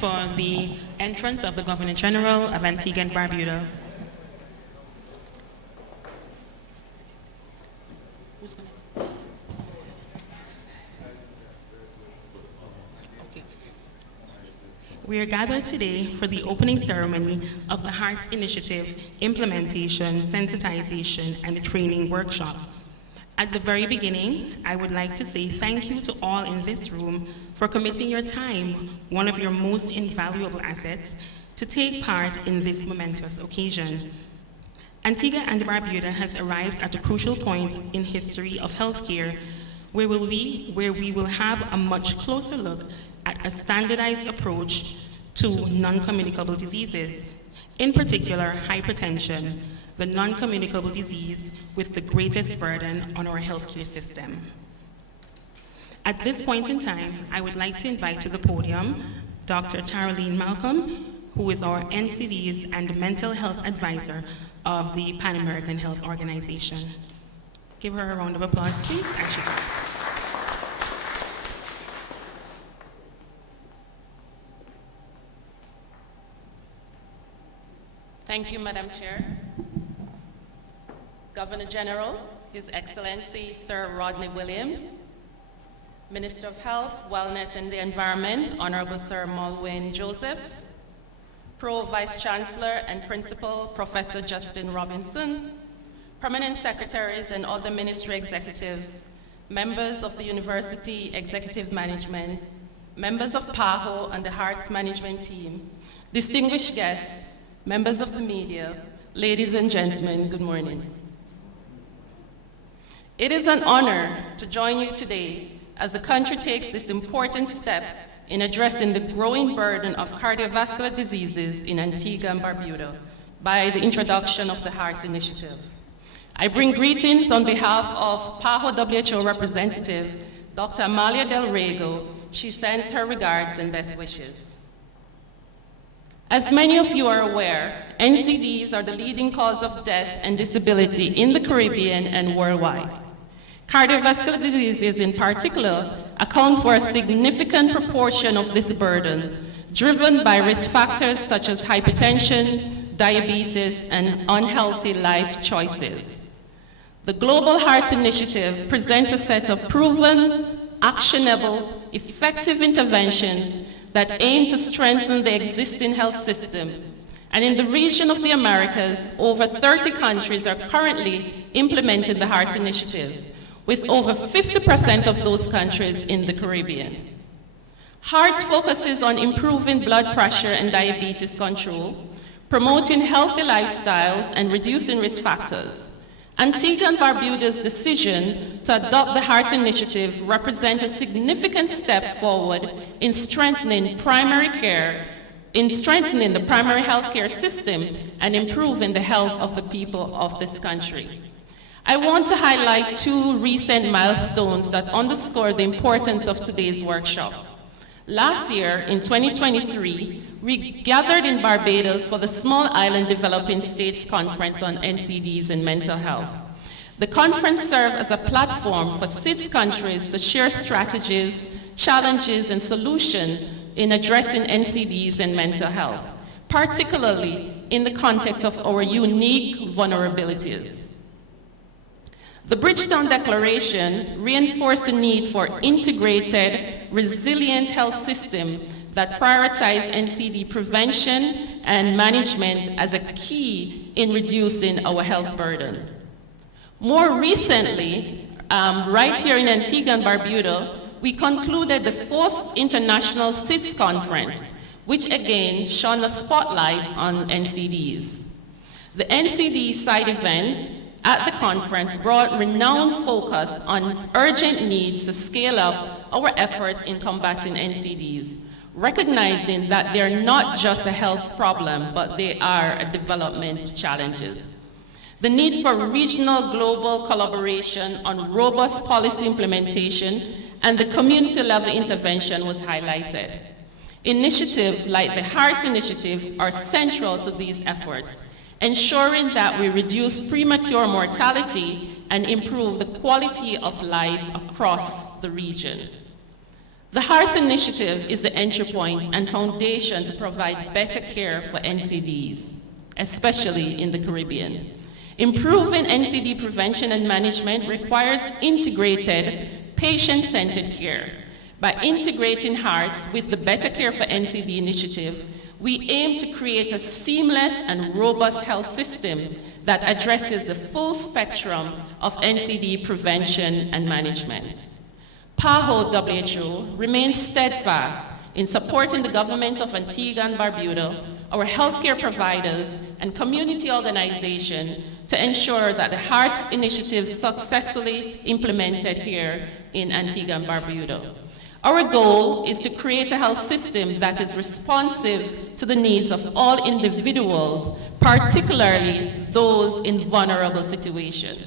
for the entrance of the Governor General of Antigua and Barbuda. We are gathered today for the opening ceremony of the Hearts Initiative Implementation, Sensitization, and Training Workshop. At the very beginning, I would like to say thank you to all in this room for committing your time, one of your most invaluable assets, to take part in this momentous occasion. Antigua and Barbuda has arrived at a crucial point in history of healthcare where we will have a much closer look at a standardized approach to non-communicable diseases, in particular hypertension, the non-communicable disease with the greatest burden on our healthcare system. At this point in time, I would like to invite to the podium Dr. Taroline Malcolm, who is our NCD's and mental health advisor of the Pan American Health Organization. Give her a round of applause, please, as she comes. Thank you, Madam Chair. Governor General, His Excellency Sir Rodney Williams, Minister of Health, Wellness and the Environment, Honorable Sir Malwyn Joseph, Pro Vice Chancellor and Principal Professor Justin Robinson, Permanent Secretaries and other ministry executives, members of the University Executive Management, members of PAHO and the Hearts Management Team, distinguished guests, members of the media, ladies and gentlemen, good morning. It is an honor to join you today as the country takes this important step in addressing the growing burden of cardiovascular diseases in Antigua and Barbuda by the introduction of the Hearts Initiative. I bring greetings on behalf of PAHO WHO representative, Dr. Amalia Del Rego. She sends her regards and best wishes. As many of you are aware, NCDs are the leading cause of death and disability in the Caribbean and worldwide. Cardiovascular diseases in particular account for a significant proportion of this burden, driven by risk factors such as hypertension, diabetes, and unhealthy life choices. The Global Hearts Initiative presents a set of proven, actionable, effective interventions that aim to strengthen the existing health system. And in the region of the Americas, over 30 countries are currently implementing the Hearts Initiatives, with over 50% of those countries in the Caribbean. Hearts focuses on improving blood pressure and diabetes control, promoting healthy lifestyles, and reducing risk factors. Antigua and Barbuda's decision to adopt the Hearts Initiative represents a significant step forward in strengthening primary care, in strengthening the primary health care system, and improving the health of the people of this country. I want to highlight two recent milestones that underscore the importance of today's workshop. Last year, in 2023, we gathered in Barbados for the Small Island Developing States Conference on NCDs and Mental Health. The conference served as a platform for 6 countries to share strategies, challenges, and solutions in addressing NCDs and mental health, particularly in the context of our unique vulnerabilities. The Bridgetown Declaration reinforced the need for integrated, resilient health system that prioritize NCD prevention and management as a key in reducing our health burden. More recently, right here in Antigua and Barbuda, we concluded the 4th International SIDS Conference, which again shone a spotlight on NCDs. The NCD side event at the conference brought renowned focus on urgent needs to scale up our efforts in combating NCDs, recognizing that they're not just a health problem, but they are a development challenges. The need for regional global collaboration on robust policy implementation and the community level intervention was highlighted. Initiatives like the Hearts Initiative are central to these efforts, ensuring that we reduce premature mortality and improve the quality of life across the region. The Hearts Initiative is the entry point and foundation to provide better care for NCDs, especially in the Caribbean. Improving NCD prevention and management requires integrated, patient-centered care. By integrating Hearts with the Better Care for NCD initiative, we aim to create a seamless and robust health system that addresses the full spectrum of NCD prevention and management. PAHO WHO remains steadfast in supporting the government of Antigua and Barbuda, our healthcare providers, and community organizations to ensure that the Hearts Initiative is successfully implemented here in Antigua and Barbuda. Our goal is to create a health system that is responsive to the needs of all individuals, particularly those in vulnerable situations.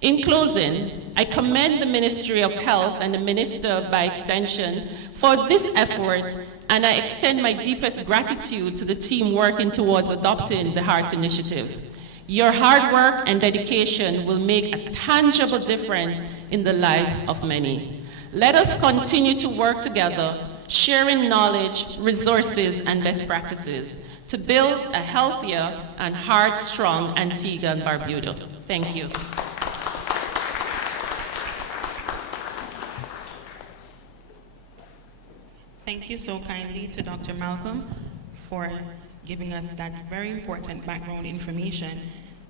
In closing, I commend the Ministry of Health and the Minister by extension for this effort, and I extend my deepest gratitude to the team working towards adopting the Hearts Initiative. Your hard work and dedication will make a tangible difference in the lives of many. Let us continue to work together, sharing knowledge, resources, and best practices to build a healthier and heart-strong Antigua and Barbuda. Thank you. Thank you so kindly to Dr. Malcolm for giving us that very important background information.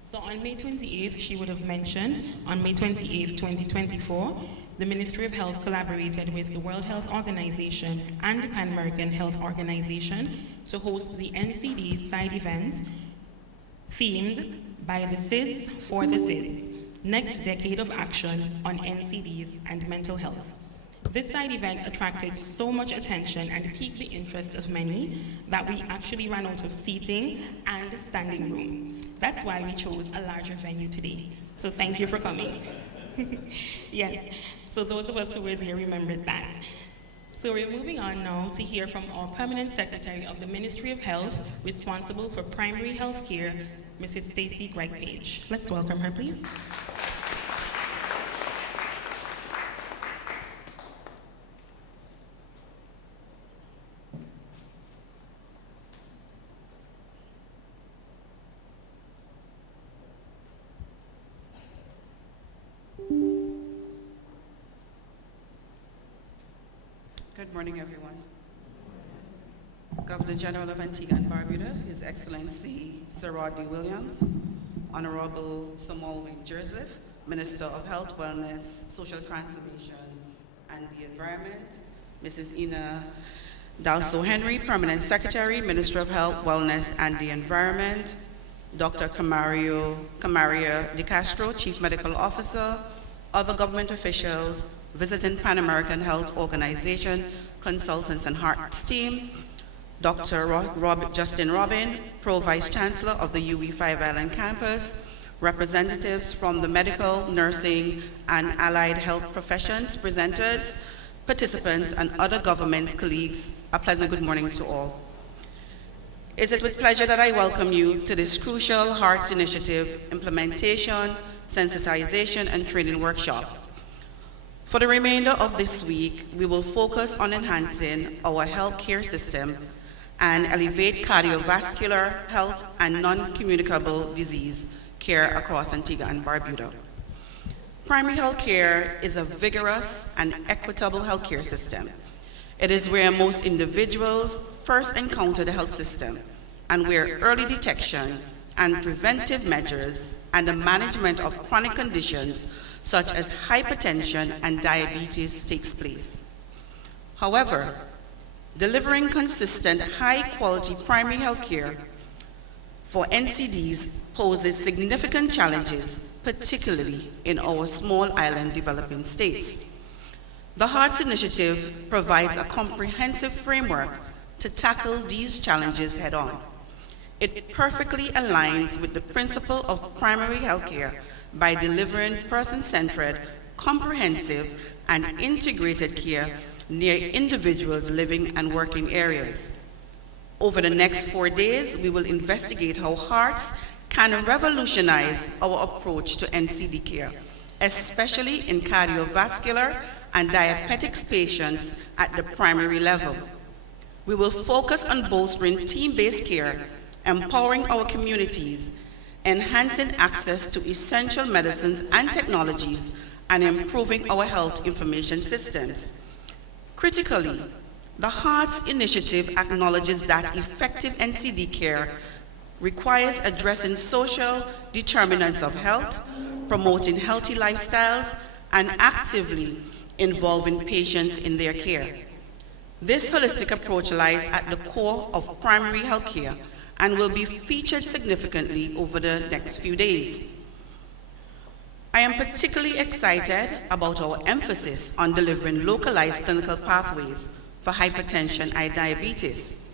So on May 28th, she would have mentioned, on May 28th, 2024, the Ministry of Health collaborated with the World Health Organization and the Pan American Health Organization to host the NCD side event themed by the SIDS for the SIDS, Next Decade of Action on NCDs and Mental Health. This side event attracted so much attention and piqued the interest of many that we actually ran out of seating and standing room. That's why we chose a larger venue today. So thank you for coming. Yes, so those of us who were there remembered that. So we're moving on now to hear from our Permanent Secretary of the Ministry of Health, responsible for primary health care, Mrs. Stacey Gregg-Page. Let's welcome her, please. Good morning, everyone. Governor General of Antigua and Barbuda, His Excellency Sir Rodney Williams, Honorable Samuel Wayne Joseph, Minister of Health, Wellness, Social Transformation, and the Environment, Mrs. Ina Dalso Henry, Permanent Secretary, Minister of Health, Wellness, and the Environment, Dr. Camaria De Castro, Chief Medical Officer, other government officials, visiting Pan American Health Organization, consultants and Hearts team, Dr. Justin Robin, Pro Vice Chancellor of the UE 5 Island campus, representatives from the medical, nursing, and allied health professions, presenters, participants, and other government colleagues, a pleasant good morning to all. It is with pleasure that I welcome you to this crucial Hearts Initiative implementation, sensitization, and training workshop. For the remainder of this week, we will focus on enhancing our healthcare system and elevate cardiovascular health and non-communicable disease care across Antigua and Barbuda. Primary health care is a vigorous and equitable healthcare system. It is where most individuals first encounter the health system and where early detection and preventive measures and the management of chronic conditions such as hypertension and diabetes takes place. However, delivering consistent, high-quality primary health care for NCDs poses significant challenges, particularly in our small island developing states. The Hearts Initiative provides a comprehensive framework to tackle these challenges head-on. It perfectly aligns with the principle of primary health care by delivering person-centered, comprehensive, and integrated care near individuals' living and working areas. Over the next 4 days, we will investigate how Hearts can revolutionize our approach to NCD care, especially in cardiovascular and diabetics patients at the primary level. We will focus on bolstering team-based care, empowering our communities, enhancing access to essential medicines and technologies, and improving our health information systems. Critically, the HEARTS initiative acknowledges that effective NCD care requires addressing social determinants of health, promoting healthy lifestyles, and actively involving patients in their care. This holistic approach lies at the core of primary health care and will be featured significantly over the next few days. I am particularly excited about our emphasis on delivering localized clinical pathways for hypertension and diabetes.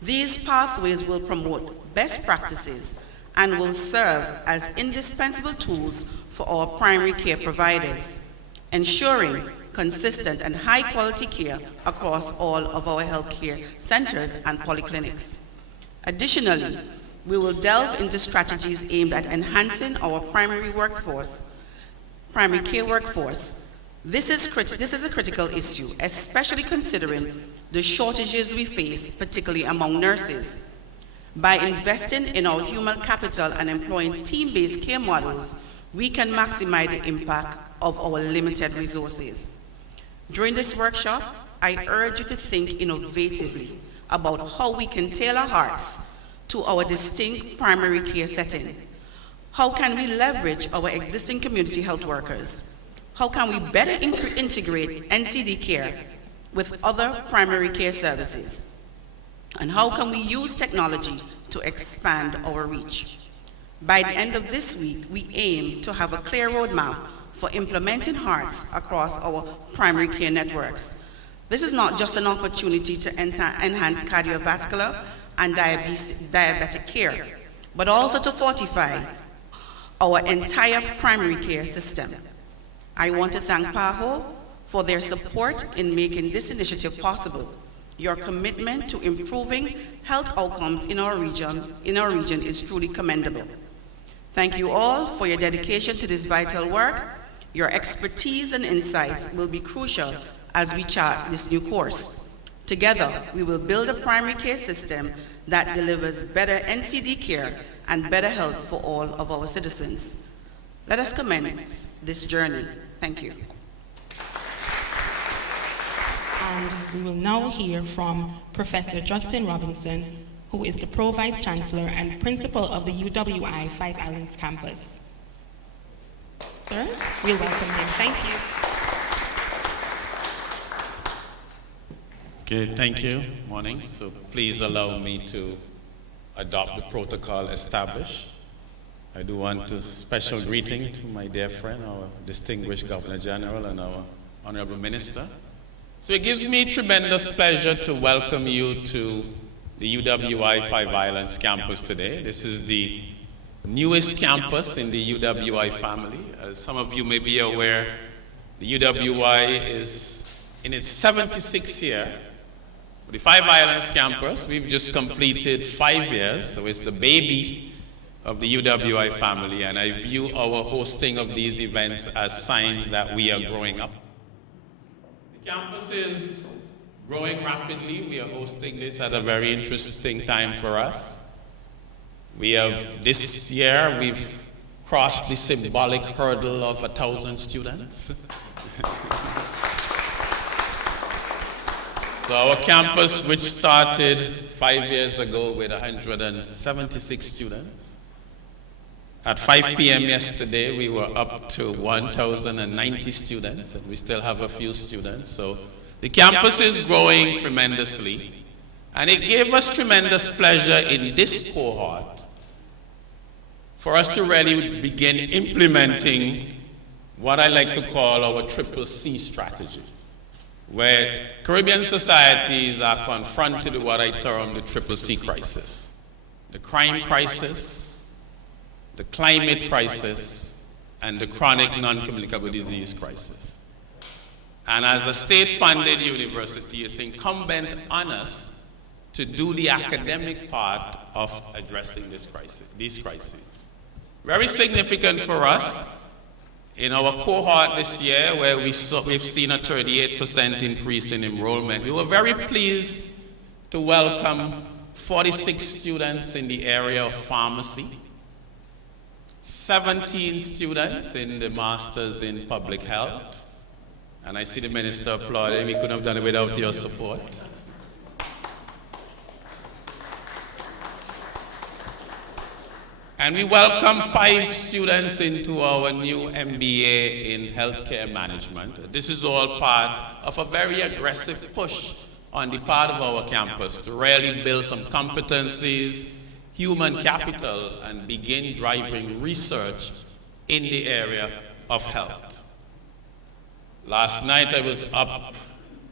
These pathways will promote best practices and will serve as indispensable tools for our primary care providers, ensuring consistent and high-quality care across all of our healthcare centers and polyclinics. Additionally, we will delve into strategies aimed at enhancing our primary care workforce. This is a critical issue, especially considering the shortages we face, particularly among nurses. By investing in our human capital and employing team-based care models, we can maximize the impact of our limited resources. During this workshop, I urge you to think innovatively about how we can tailor HEARTS to our distinct primary care setting. How can we leverage our existing community health workers? How can we better integrate NCD care with other primary care services? And how can we use technology to expand our reach? By the end of this week, we aim to have a clear roadmap for implementing HEARTS across our primary care networks. This is not just an opportunity to enhance cardiovascular and diabetic care, but also to fortify our entire primary care system. I want to thank PAHO for their support in making this initiative possible. Your commitment to improving health outcomes in our region is truly commendable. Thank you all for your dedication to this vital work. Your expertise and insights will be crucial as we chart this new course. Together, we will build a primary care system that delivers better NCD care and better health for all of our citizens. Let us commence this journey. Thank you. And we will now hear from Professor Justin Robinson, who is the Pro-Vice Chancellor and Principal of the UWI Five Islands campus. Sir, we welcome him. Thank you. Okay, thank you. Morning. So please allow me to adopt the protocol established. I do want to special greeting to my dear friend, our distinguished Governor General and our Honorable Minister. So it gives me tremendous pleasure to welcome you to the UWI Five Islands campus today. This is the newest campus in the UWI family. As some of you may be aware, the UWI is in its 76th year. The Five Islands campus, we've just completed 5 years, so it's the baby of the UWI family, and I view our hosting of these events as signs that we are growing up. The campus is growing rapidly. We are hosting this at a very interesting time for us. This year, we've crossed the symbolic hurdle of 1,000 students. So our campus, which started 5 years ago with 176 students, at 5 p.m. yesterday, we were up to 1,090 students, and we still have a few students. So the campus is growing tremendously, and it gave us tremendous pleasure in this cohort for us to really begin implementing what I like to call our CCC strategy, where Caribbean societies are confronted with what I term the CCC crisis: the crime crisis, the climate crisis, and the chronic non-communicable disease crisis. And as a state-funded university, it's incumbent on us to do the academic part of addressing these crises. Very significant for us In our cohort this year, where we've seen a 38% increase in enrollment, we were very pleased to welcome 46 students in the area of pharmacy, 17 students in the Masters in Public Health, and I see the minister applauding. We couldn't have done it without your support. And we welcome 5 students into our new MBA in Healthcare Management. This is all part of a very aggressive push on the part of our campus to really build some competencies, human capital, and begin driving research in the area of health. Last night I was up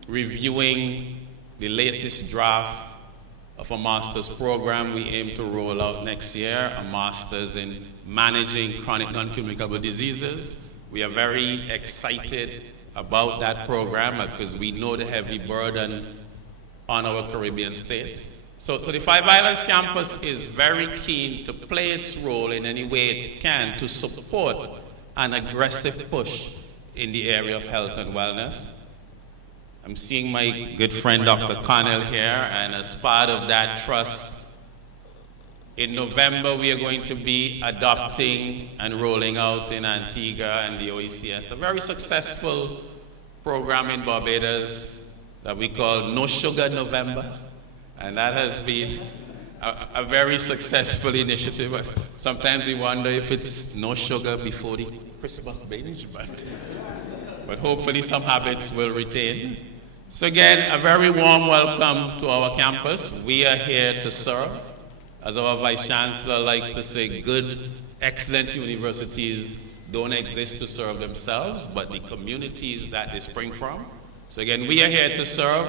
reviewing the latest draft of a master's program we aim to roll out next year, a master's in managing chronic non-communicable diseases. We are very excited about that program because we know the heavy burden on our Caribbean states. So the Five Islands campus is very keen to play its role in any way it can to support an aggressive push in the area of health and wellness. I'm seeing my good friend Dr. Connell here, and as part of that trust, in November we are going to be adopting and rolling out in Antigua and the OECS a very successful program in Barbados that we call No Sugar November, and that has been a very successful initiative. Sometimes we wonder if it's no sugar before the Christmas binge, but hopefully some habits will retain. So again, a very warm welcome to our campus. We are here to serve. As our Vice Chancellor likes to say, good, excellent universities don't exist to serve themselves, but the communities that they spring from. So again, we are here to serve.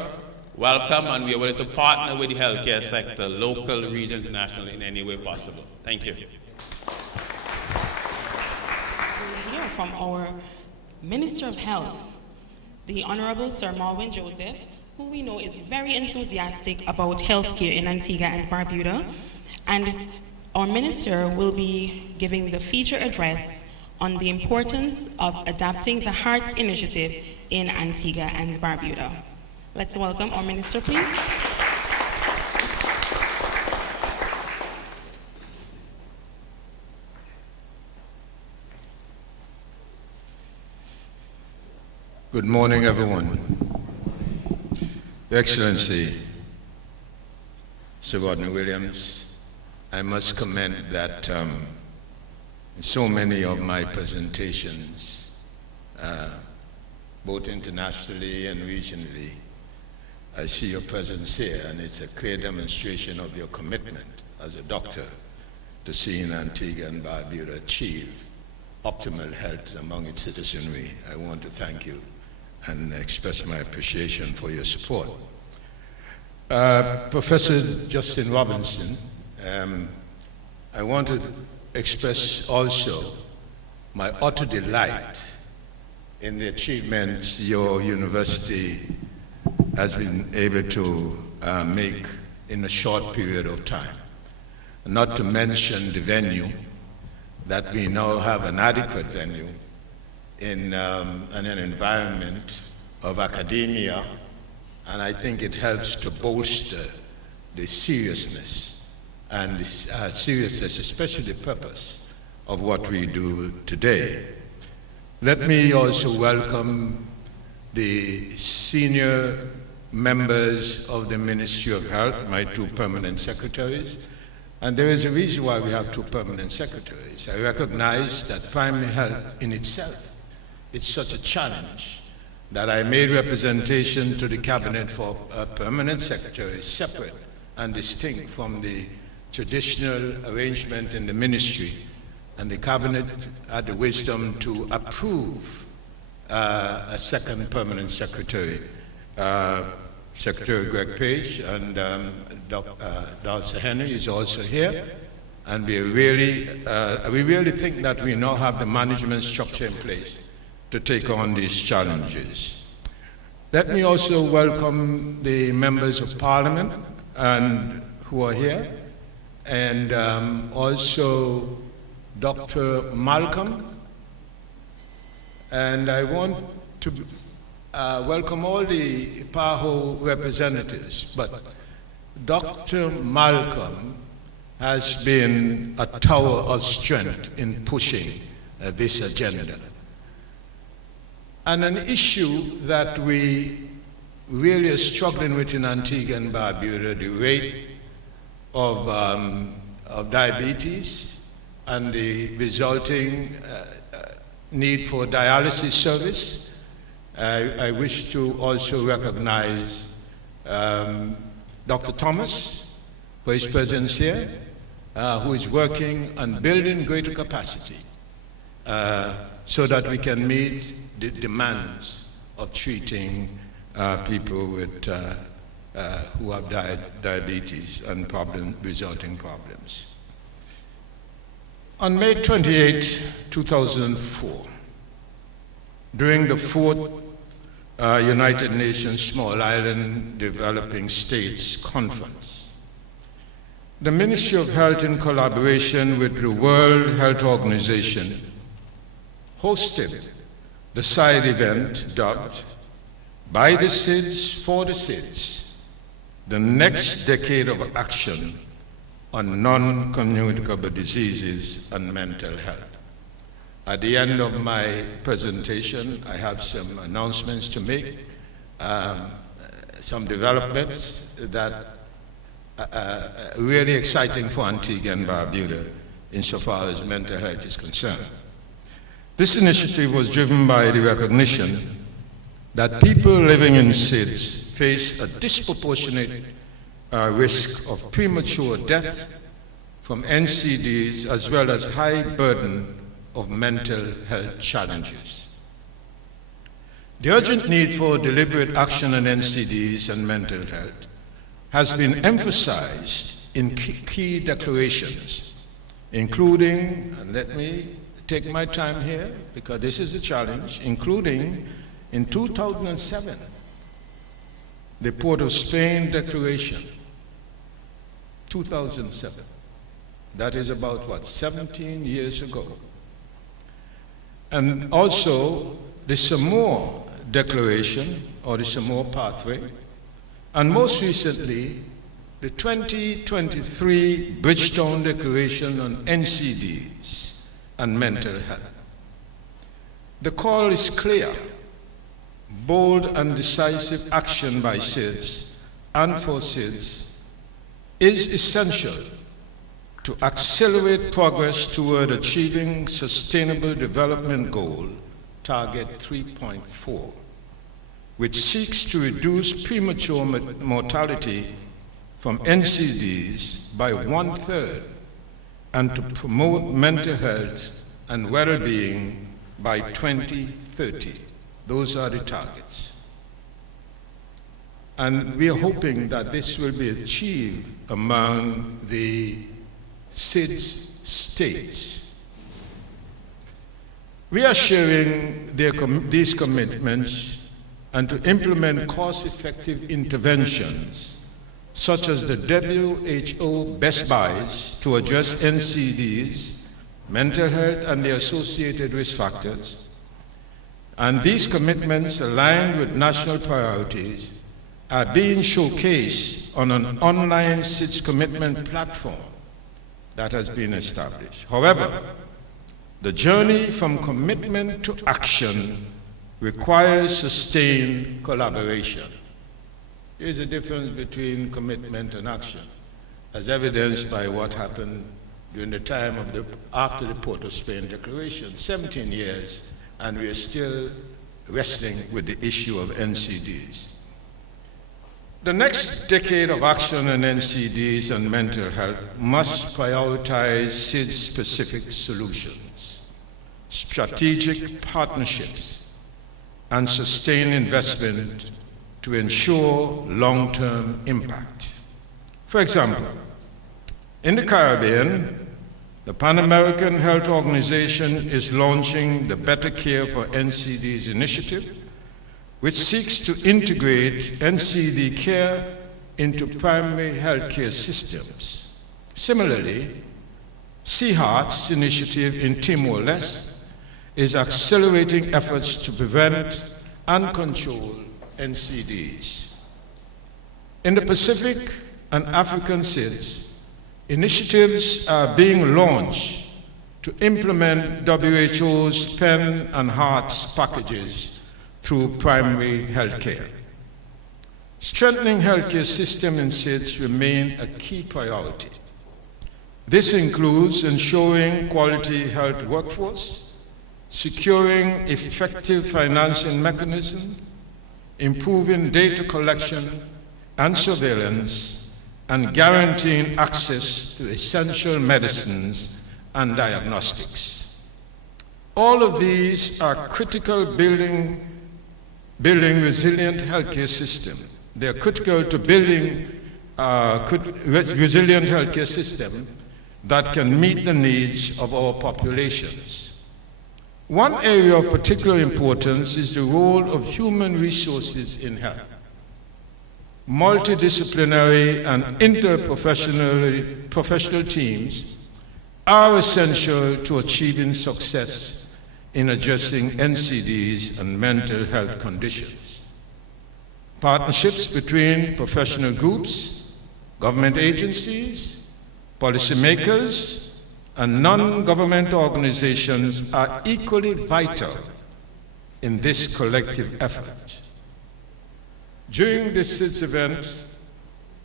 Welcome, and we are willing to partner with the healthcare sector, local, regional, international, in any way possible. Thank you. We'll hear from our Minister of Health, the Honorable Sir Malwin Joseph, who we know is very enthusiastic about healthcare in Antigua and Barbuda. And our minister will be giving the feature address on the importance of adapting the Hearts Initiative in Antigua and Barbuda. Let's welcome our minister, please. Good morning, everyone. Your Excellency, Sir Rodney Williams, I must comment that in so many of my presentations, both internationally and regionally, I see your presence here, and it's a clear demonstration of your commitment as a doctor to seeing Antigua and Barbuda achieve optimal health among its citizenry. I want to thank you and express my appreciation for your support. Professor Justin Robinson, I want to express also my utter delight in the achievements your university has been able to make in a short period of time. Not to mention the venue, that we now have an adequate venue in an environment of academia, and I think it helps to bolster the seriousness, and the seriousness, especially the purpose of what we do today. Let me also welcome the senior members of the Ministry of Health, my 2 permanent secretaries. And there is a reason why we have 2 permanent secretaries. I recognize that primary health in itself is such a challenge that I made representation to the cabinet for a permanent secretary, separate and distinct from the traditional arrangement in the ministry. And the cabinet had the wisdom to approve a second permanent secretary, Secretary Greg Page, and Dr. Henry is also here. And we really think that we now have the management structure in place to take on these challenges. Let me also welcome the members of Parliament and who are here, and also Dr. Malcolm And I want to welcome all the PAHO representatives, but Dr. Malcolm has been a tower of strength in pushing this agenda. And an issue that we really are struggling with in Antigua and Barbuda, the rate of diabetes and the resulting need for dialysis service. I wish to also recognize Dr. Thomas for his presence here, who is working on building greater capacity so that we can meet the demands of treating people with, who have diabetes and resulting problems. On May 28, 2004, during the 4th United Nations Small Island Developing States Conference, the Ministry of Health, in collaboration with the World Health Organization, hosted the side event dubbed By the SIDS for the SIDS, the next decade of action on non-communicable diseases and mental health. At the end of my presentation, I have some announcements to make, some developments that are really exciting for Antigua and Barbuda insofar as mental health is concerned. This initiative was driven by the recognition that people living in SIDS face a disproportionate risk of premature death from NCDs, as well as high burden of mental health challenges. The urgent need for deliberate action on NCDs and mental health has been emphasized in key declarations, including, and let me take my time here because this is a challenge, including in 2007, the Port of Spain Declaration, 2007. That is about, what, 17 years ago. And also the Samoa Declaration, or the Samoa Pathway, and most recently, the 2023 Bridgetown Declaration on NCDs and mental health. The call is clear. Bold and decisive action by SIDS and for SIDS is essential to accelerate progress toward achieving Sustainable Development Goal, Target 3.4, which seeks to reduce premature mortality from NCDs by 1/3 and to promote mental health and well-being by 2030. Those are the targets. And we are hoping that this will be achieved among the SIDS states. We are sharing these commitments and to implement cost-effective interventions such as the WHO Best Buys to address NCDs, mental health, and the associated risk factors. And these commitments, aligned with national priorities, are being showcased on an online SIDS commitment platform that has been established. However, the journey from commitment to action requires sustained collaboration. Here's the difference between commitment and action, as evidenced by what happened during the time of after the Port of Spain Declaration, 17 years, and we are still wrestling with the issue of NCDs. The next decade of action on NCDs and mental health must prioritize SIDS-specific solutions, strategic partnerships, and sustained investment to ensure long-term impact. For example, in the Caribbean, the Pan American Health Organization is launching the Better Care for NCDs initiative, which seeks to integrate NCD care into primary health care systems. Similarly, CHEART's initiative in Timor-Leste is accelerating efforts to prevent and control NCDs. In the Pacific and African SIDS, initiatives are being launched to implement WHO's Pen and HEARTS packages through primary health care. Strengthening healthcare system in SIDS remain a key priority. This includes ensuring quality health workforce, securing effective financing mechanisms, improving data collection and surveillance, and guaranteeing access to essential medicines and diagnostics. All of these are critical building resilient healthcare system. They are critical to building resilient healthcare system that can meet the needs of our populations. One area of particular importance is the role of human resources in health. Multidisciplinary and professional teams are essential to achieving success in addressing NCDs and mental health conditions. Partnerships between professional groups, government agencies, policymakers, and non-government organizations are equally vital in this collective effort. During this SIDS event,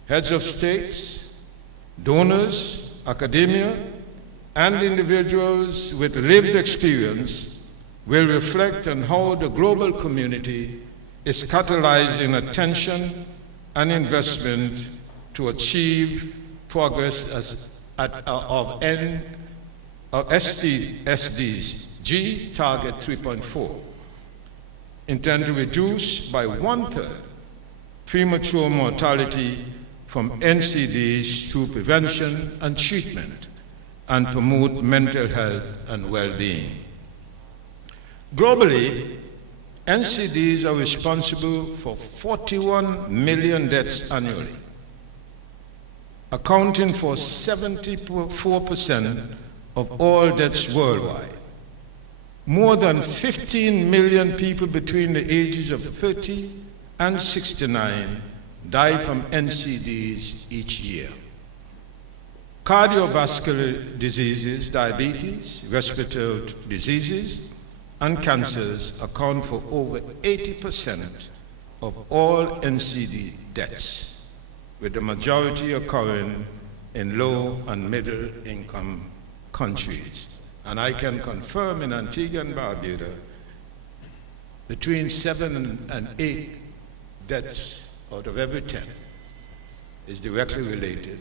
heads of states, donors, academia, and individuals with lived experience will reflect on how the global community is catalyzing attention and investment to achieve progress of SDG Target 3.4, intend to reduce by 1/3 premature mortality from NCDs through prevention and treatment, and promote mental health and well-being. Globally, NCDs are responsible for 41 million deaths annually, accounting for 74% of all deaths worldwide. More than 15 million people between the ages of 30 and 69 die from NCDs each year. Cardiovascular diseases, diabetes, respiratory diseases, and cancers account for over 80% of all NCD deaths, with the majority occurring in low and middle income countries. And I can confirm in Antigua and Barbuda, between 7 and 8 deaths out of every 10 is directly related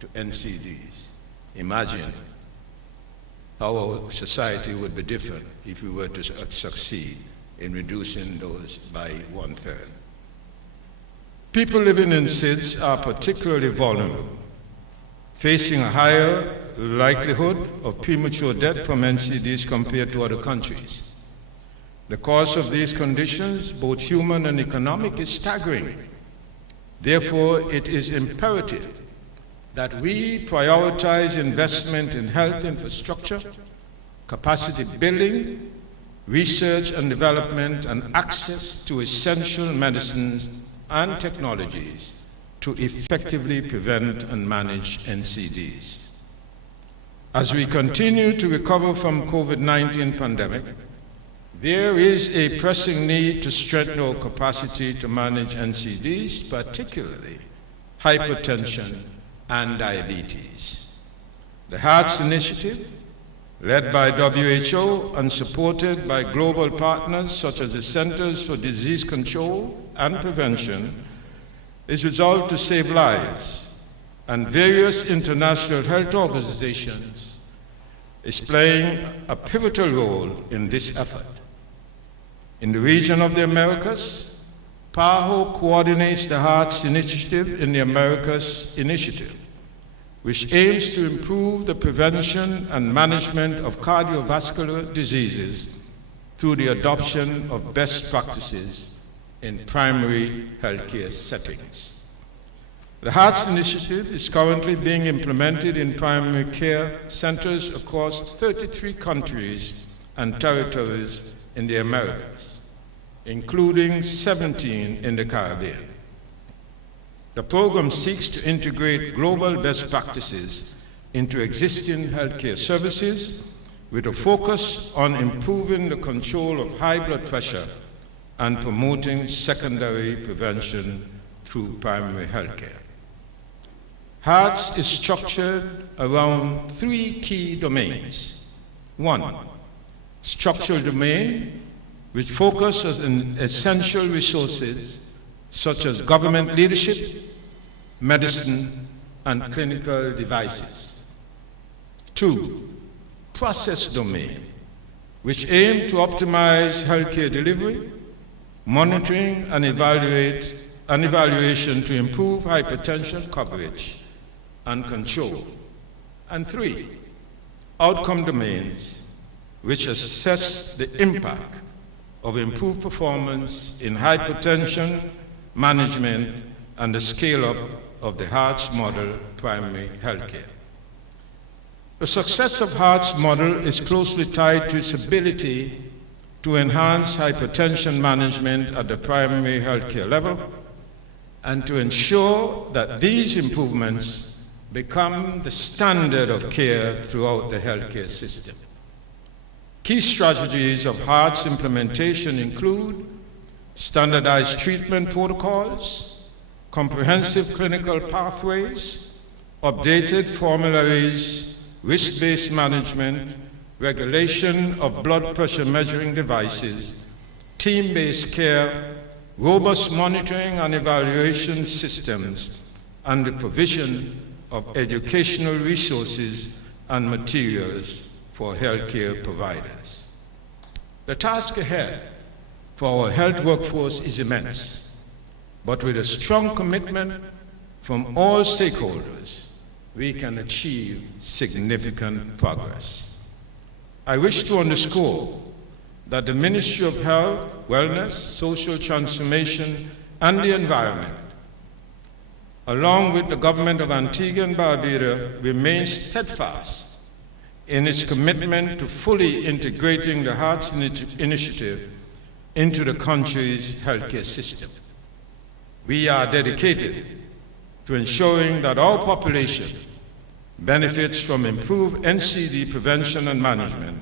to NCDs. Imagine how our society would be different if we were to succeed in reducing those by 1/3. People living in SIDS are particularly vulnerable, facing a higher likelihood of premature death from NCDs compared to other countries. The cost of these conditions, both human and economic, is staggering. Therefore, it is imperative that we prioritize investment in health infrastructure, capacity building, research and development, and access to essential medicines and technologies to effectively prevent and manage NCDs. As we continue to recover from COVID-19 pandemic, there is a pressing need to strengthen our capacity to manage NCDs, particularly hypertension and diabetes. The HEARTS initiative, led by WHO and supported by global partners such as the Centers for Disease Control and Prevention, is resolved to save lives, and various international health organizations is playing a pivotal role in this effort. In the region of the Americas, PAHO coordinates the HEARTS initiative in the Americas Initiative, which aims to improve the prevention and management of cardiovascular diseases through the adoption of best practices in primary healthcare settings. The HEARTS initiative is currently being implemented in primary care centers across 33 countries and territories in the Americas, including 17 in the Caribbean. The program seeks to integrate global best practices into existing healthcare services with a focus on improving the control of high blood pressure and promoting secondary prevention through primary healthcare. HEARTS is structured around 3 key domains. 1, structural domain, which focuses on essential resources such as government leadership, medicine, and clinical devices. 2, process domain, which aim to optimize healthcare delivery, monitoring and evaluation to improve hypertension coverage and control. And 3, outcome domains, which assess the impact of improved performance in hypertension management and the scale-up of the HEARTS model primary healthcare. The success of HEARTS model is closely tied to its ability to enhance hypertension management at the primary healthcare level and to ensure that these improvements become the standard of care throughout the healthcare system. Key strategies of HEARTS implementation include standardized treatment protocols, comprehensive clinical pathways, updated formularies, risk-based management, regulation of blood pressure measuring devices, team-based care, robust monitoring and evaluation systems, and the provision of educational resources and materials for healthcare providers. The task ahead for our health workforce is immense, but with a strong commitment from all stakeholders, we can achieve significant progress. I wish to underscore that the Ministry of Health, Wellness, Social Transformation, and the Environment, along with the government of Antigua and Barbuda, remains steadfast in its commitment to fully integrating the HEARTS initiative into the country's healthcare system. We are dedicated to ensuring that our population benefits from improved NCD prevention and management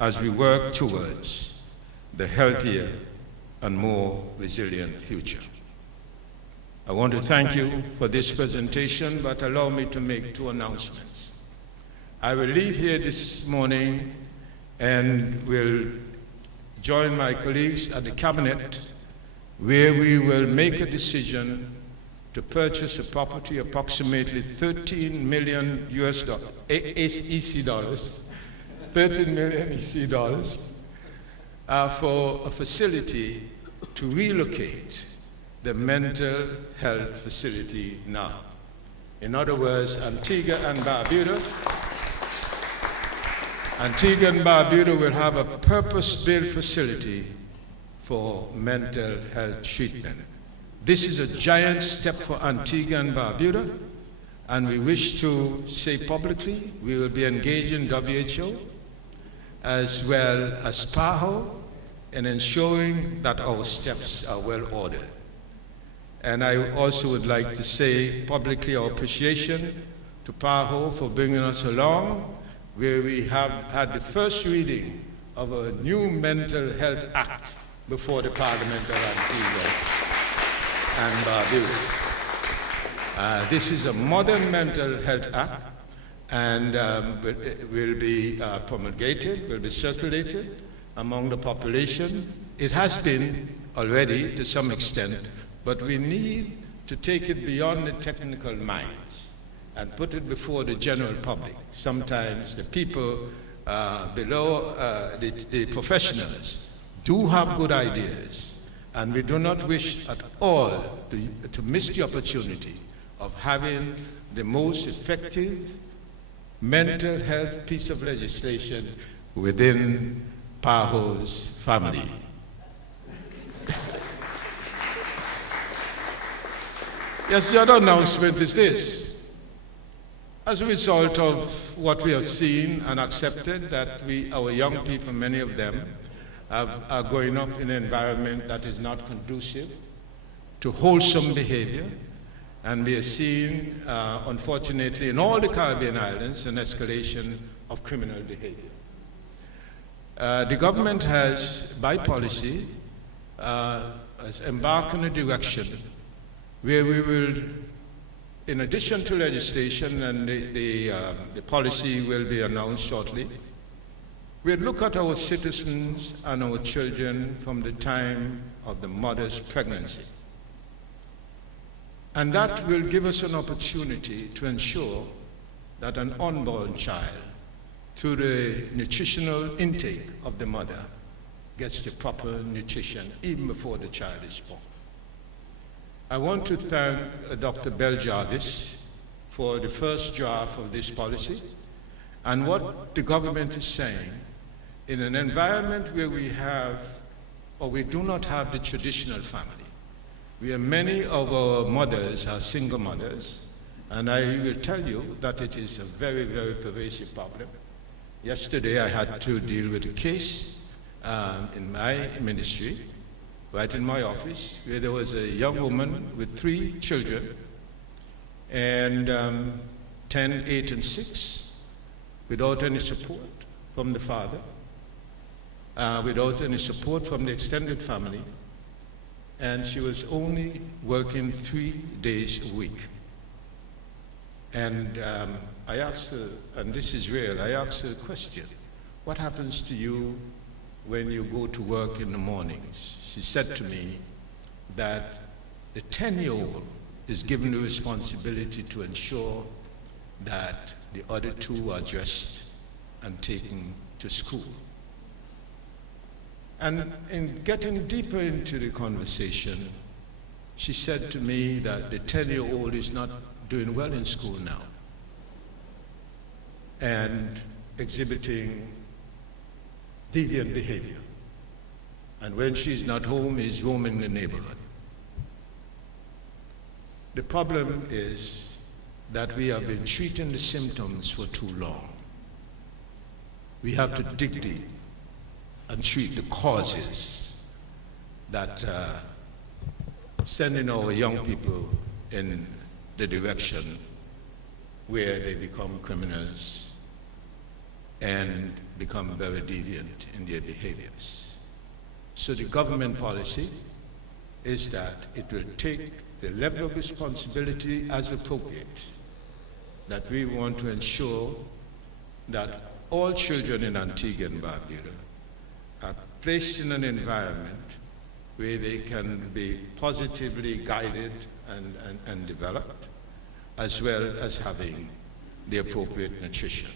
as we work towards the healthier and more resilient future. I want to thank you for this presentation, but allow me to make 2 announcements. I will leave here this morning and will join my colleagues at the Cabinet, where we will make a decision to purchase a property approximately $13 million EC dollars, 13 million EC dollars, for a facility to relocate the mental health facility now. In other words, Antigua and Barbuda will have a purpose-built facility for mental health treatment. This is a giant step for Antigua and Barbuda, and we wish to say publicly we will be engaging WHO as well as PAHO in ensuring that our steps are well ordered. And I also would like to say publicly our appreciation to PAHO for bringing us along, where we have had the first reading of a new Mental Health Act before the Parliament of Antigua and Barbuda. This is a modern Mental Health Act, and will be promulgated, will be circulated among the population. It has been already to some extent, but we need to take it beyond the technical minds and put it before the general public. Sometimes the people below, the professionals, do have good ideas, and we do not wish at all to miss the opportunity of having the most effective mental health piece of legislation within PAHO's family. Yes, the other announcement is this. As a result of what we have seen and accepted, that our young people, many of them, are growing up in an environment that is not conducive to wholesome behavior, and we are seeing, unfortunately, in all the Caribbean islands, an escalation of criminal behavior. The government has, by policy, has embarked on a direction where we will, in addition to legislation, and the policy will be announced shortly, we'll look at our citizens and our children from the time of the mother's pregnancy. And that will give us an opportunity to ensure that an unborn child, through the nutritional intake of the mother, gets the proper nutrition even before the child is born. I want to thank Dr. Bell Jarvis for the first draft of this policy, and what the government is saying, in an environment where we have, or we do not have, the traditional family, where many of our mothers are single mothers, and I will tell you that it is a very, very pervasive problem. Yesterday I had to deal with a case in my ministry, right in my office, where there was a young woman with 3 children, and 10, 8, and 6, without any support from the father, without any support from the extended family, and she was only working 3 days a week. And I asked her, and this is real, I asked her a question: what happens to you when you go to work in the mornings? She said to me that the 10-year-old is given the responsibility to ensure that the other 2 are dressed and taken to school. And in getting deeper into the conversation, she said to me that the 10-year-old is not doing well in school now and exhibiting deviant behavior. And when she's not home, he's roaming the neighborhood. The problem is that we have been treating the symptoms for too long. We have to dig deep and treat the causes that sending our young people in the direction where they become criminals and become very deviant in their behaviors. So the government policy is that it will take the level of responsibility as appropriate, that we want to ensure that all children in Antigua and Barbuda are placed in an environment where they can be positively guided and developed, as well as having the appropriate nutrition.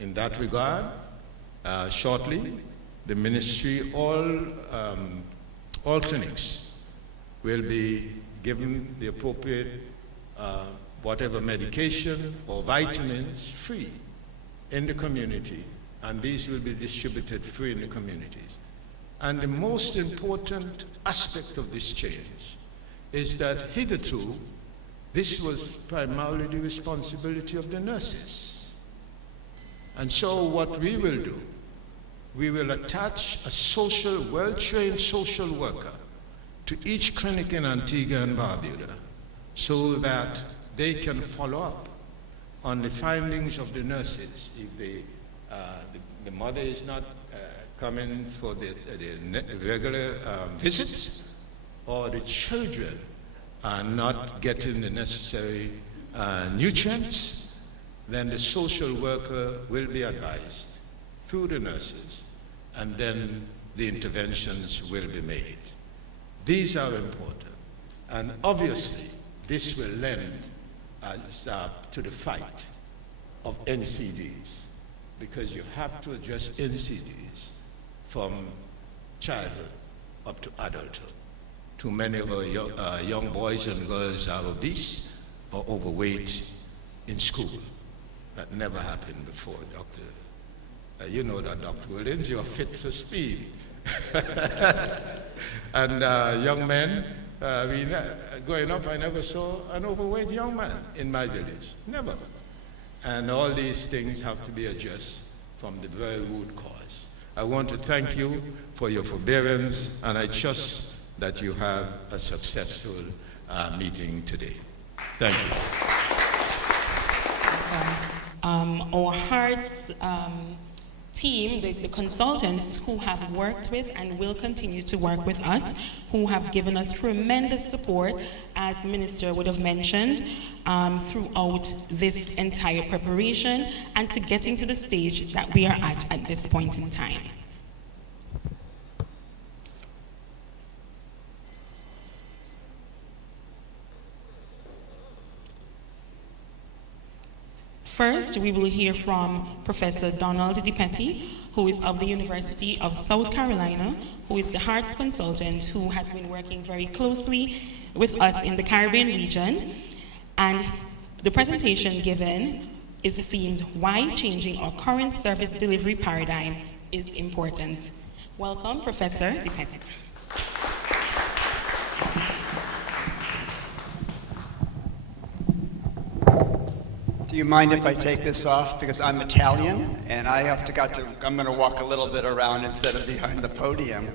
In that regard, shortly, the ministry, all clinics will be given the appropriate whatever medication or vitamins free in the community, and these will be distributed free in the communities. And the most important aspect of this change is that hitherto, this was primarily the responsibility of the nurses. And so what we will do, we will attach a well-trained social worker to each clinic in Antigua and Barbuda so that they can follow up on the findings of the nurses. If the mother is not coming for the regular visits, or the children are not getting the necessary nutrients, then the social worker will be advised through the nurses, and then the interventions will be made. These are important, and obviously this will lend to the fight of NCDs, because you have to address NCDs from childhood up to adulthood. Too many of our young boys and girls are obese or overweight in school. That never happened before, Doctor. You know that, Dr. Williams, you are fit for speed. And young men, growing up, I never saw an overweight young man in my village. Never. and all these things have to be addressed from the very root cause. I want to thank you for your forbearance, and I trust that you have a successful meeting today. Thank you. Our Hearts team, the consultants who have worked with and will continue to work with us, who have given us tremendous support, as Minister would have mentioned, throughout this entire preparation and to getting to the stage that we are at this point in time. First, we will hear from Professor Donald DiPetti, who is of the University of South Carolina, who is the Hearts consultant who has been working very closely with us in the Caribbean region. And the presentation given is themed, Why Changing Our Current Service Delivery Paradigm is Important. Welcome, Professor DiPetti. Do you mind if I take this off? Because I'm Italian, and I'm going to walk a little bit around instead of behind the podium.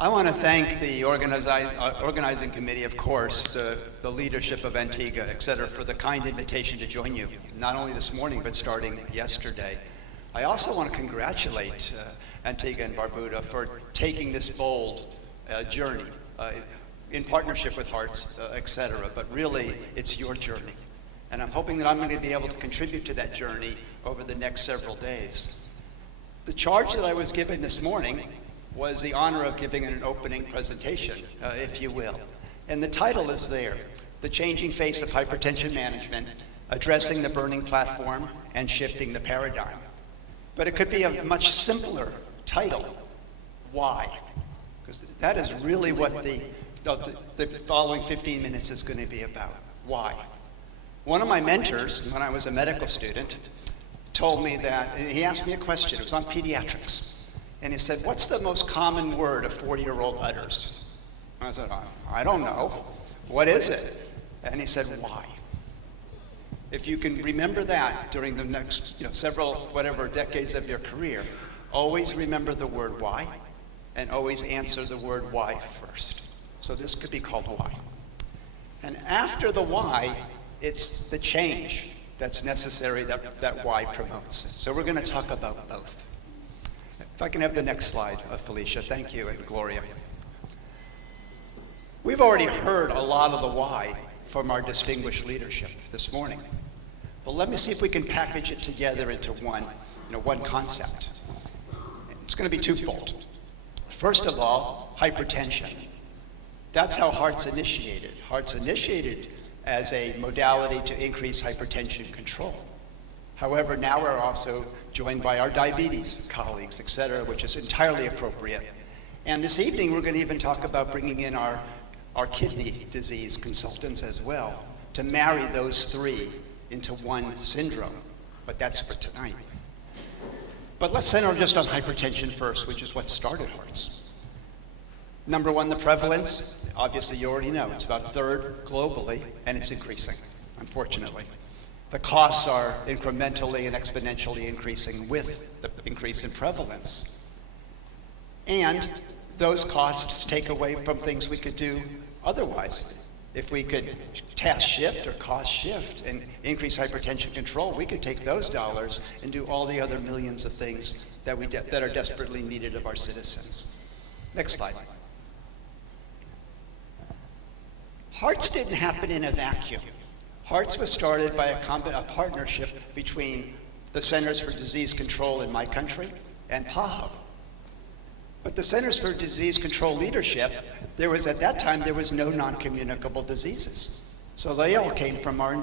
I want to thank the organizing committee, of course, the leadership of Antigua, et cetera, for the kind invitation to join you, not only this morning, but starting yesterday. I also want to congratulate Antigua and Barbuda for taking this bold journey in partnership with Hearts, et cetera, but really, it's your journey. And I'm hoping that I'm going to be able to contribute to that journey over the next several days. The charge that I was given this morning was the honor of giving an opening presentation, if you will. And the title is there, The Changing Face of Hypertension Management, Addressing the Burning Platform and Shifting the Paradigm. But it could be a much simpler title, Why? Because that is really what the following 15 minutes is going to be about, why? One of my mentors, when I was a medical student, told me that, he asked me a question, it was on pediatrics. And he said, what's the most common word a 40-year-old utters? And I said, I don't know. What is it? And he said, why? If you can remember that during the next several, whatever, decades of your career, always remember the word why, and always answer the word why first. So this could be called why. And after the why, it's the change that's necessary that why promotes. So we're going to talk about both. If I can have the next slide, Felicia. Thank you, and Gloria. We've already heard a lot of the why from our distinguished leadership this morning. But let me see if we can package it together into one concept. It's going to be twofold. First of all, hypertension. That's how Hearts initiated. Hearts initiated as a modality to increase hypertension control. However, now we're also joined by our diabetes colleagues, et cetera, which is entirely appropriate. And this evening, we're going to even talk about bringing in our kidney disease consultants as well, to marry those three into one syndrome. But that's for tonight. But let's center just on hypertension first, which is what started Hearts. Number one, the prevalence, obviously you already know, it's about a third globally, and it's increasing, unfortunately. The costs are incrementally and exponentially increasing with the increase in prevalence. And those costs take away from things we could do otherwise. If we could task shift or cost shift and increase hypertension control, we could take those dollars and do all the other millions of things that are desperately needed of our citizens. Next slide. Hearts didn't happen in a vacuum. Hearts was started by a partnership between the Centers for Disease Control in my country and PAHO. But the Centers for Disease Control leadership, at that time, there was no non-communicable diseases. So they all came from our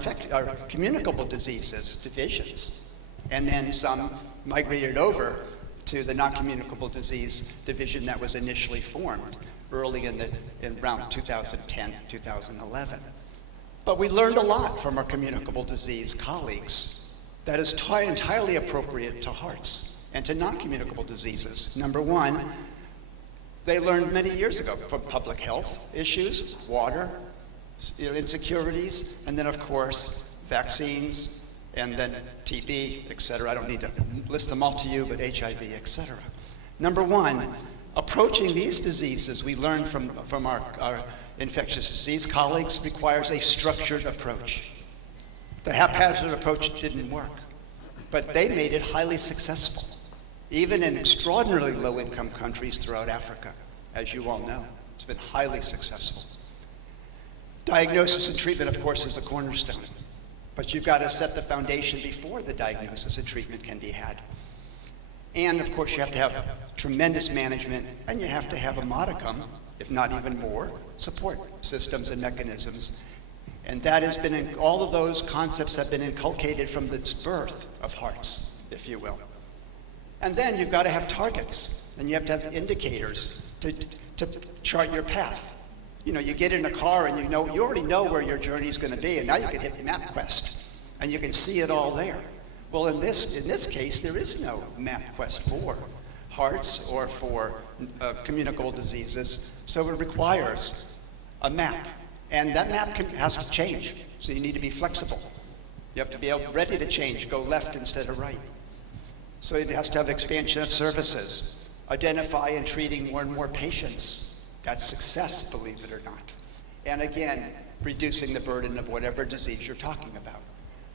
communicable diseases divisions. And then some migrated over to the non-communicable disease division that was initially formed early in around 2010, 2011. But we learned a lot from our communicable disease colleagues that is entirely appropriate to Hearts and to non-communicable diseases. Number one, they learned many years ago from public health issues, water, insecurities, and then of course, vaccines, and then TB, et cetera. I don't need to list them all to you, but HIV, et cetera. Number one, approaching these diseases we learned from our infectious disease colleagues requires a structured approach. The haphazard approach didn't work, but they made it highly successful, even in extraordinarily low-income countries throughout Africa, as you all know. It's been highly successful. Diagnosis and treatment, of course, is a cornerstone, but you've got to set the foundation before the diagnosis and treatment can be had. And of course, you have to have tremendous management, and you have to have a modicum, if not even more, support systems and mechanisms. And that has been, all of those concepts have been inculcated from the birth of hearts, if you will. And then you've got to have targets, and you have to have indicators to chart your path. You know, you get in a car and you already know where your journey is going to be, and now you can hit MapQuest, and you can see it all there. Well, in this case, there is no MapQuest for hearts or for communicable diseases, so it requires a map. And that map has to change, so you need to be flexible. You have to be ready to change, go left instead of right. So it has to have expansion of services, identify and treating more and more patients. That's success, believe it or not. And again, reducing the burden of whatever disease you're talking about.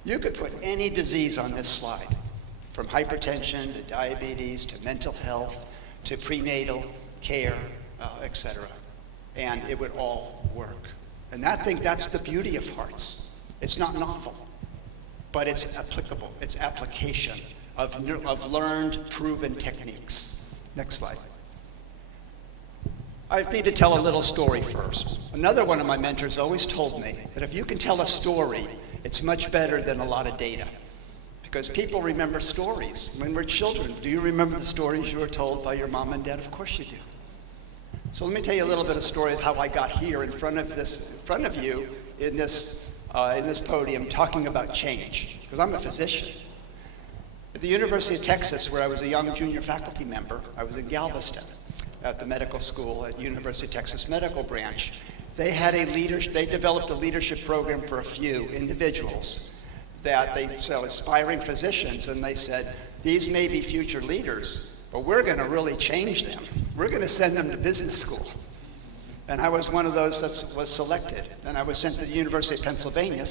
You could put any disease on this slide, from hypertension to diabetes to mental health to prenatal care, etc. And it would all work. And I think that's the beauty of hearts. It's not novel, but it's applicable. It's application of learned, proven techniques. Next slide. I need to tell a little story first. Another one of my mentors always told me that if you can tell a story, it's much better than a lot of data. Because people remember stories. When we're children, do you remember the stories you were told by your mom and dad? Of course you do. So let me tell you a little bit of story of how I got here in front of you in this podium talking about change, because I'm a physician. At the University of Texas, where I was a young junior faculty member, I was in Galveston at the medical school at University of Texas Medical Branch. They developed a leadership program for a few individuals aspiring physicians, and they said, these may be future leaders, but we're going to really change them. We're going to send them to business school. And I was one of those that was selected. And I was sent to the University of Pennsylvania,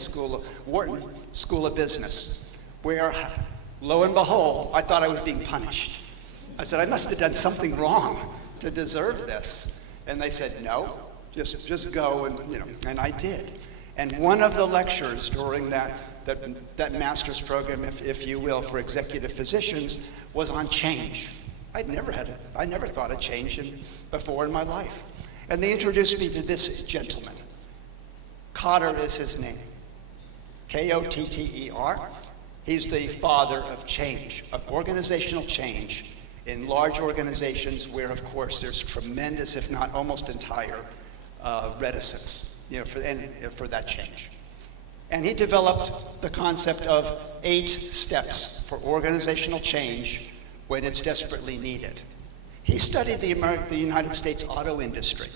Wharton School of Business, where, lo and behold, I thought I was being punished. I said, I must have done something wrong to deserve this. And they said, no, just go, and I did. And one of the lectures during that master's program, if you will, for executive physicians was on change. I never thought of change before in my life. And they introduced me to this gentleman. Kotter is his name. K-O-T-T-E-R. He's the father of change, of organizational change in large organizations where, of course, there's tremendous, if not almost entire, reticence, for that change. And he developed the concept of 8 steps for organizational change when it's desperately needed. He studied the United States auto industry.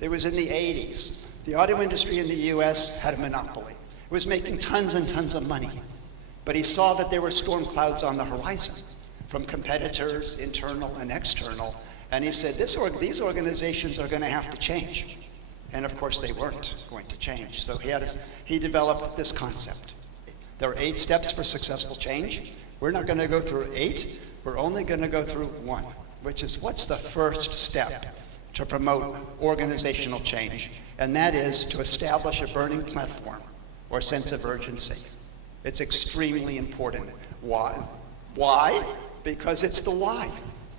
It was in the 80s. The auto industry in the US had a monopoly. It was making tons and tons of money. But he saw that there were storm clouds on the horizon from competitors, internal and external. And he said, these organizations are going to have to change. And of course, they weren't going to change. So he developed this concept. There are 8 steps for successful change. We're not going to go through 8. We're only going to go through 1, which is what's the first step to promote organizational change? And that is to establish a burning platform or sense of urgency. It's extremely important. Why? Why? Because it's the why.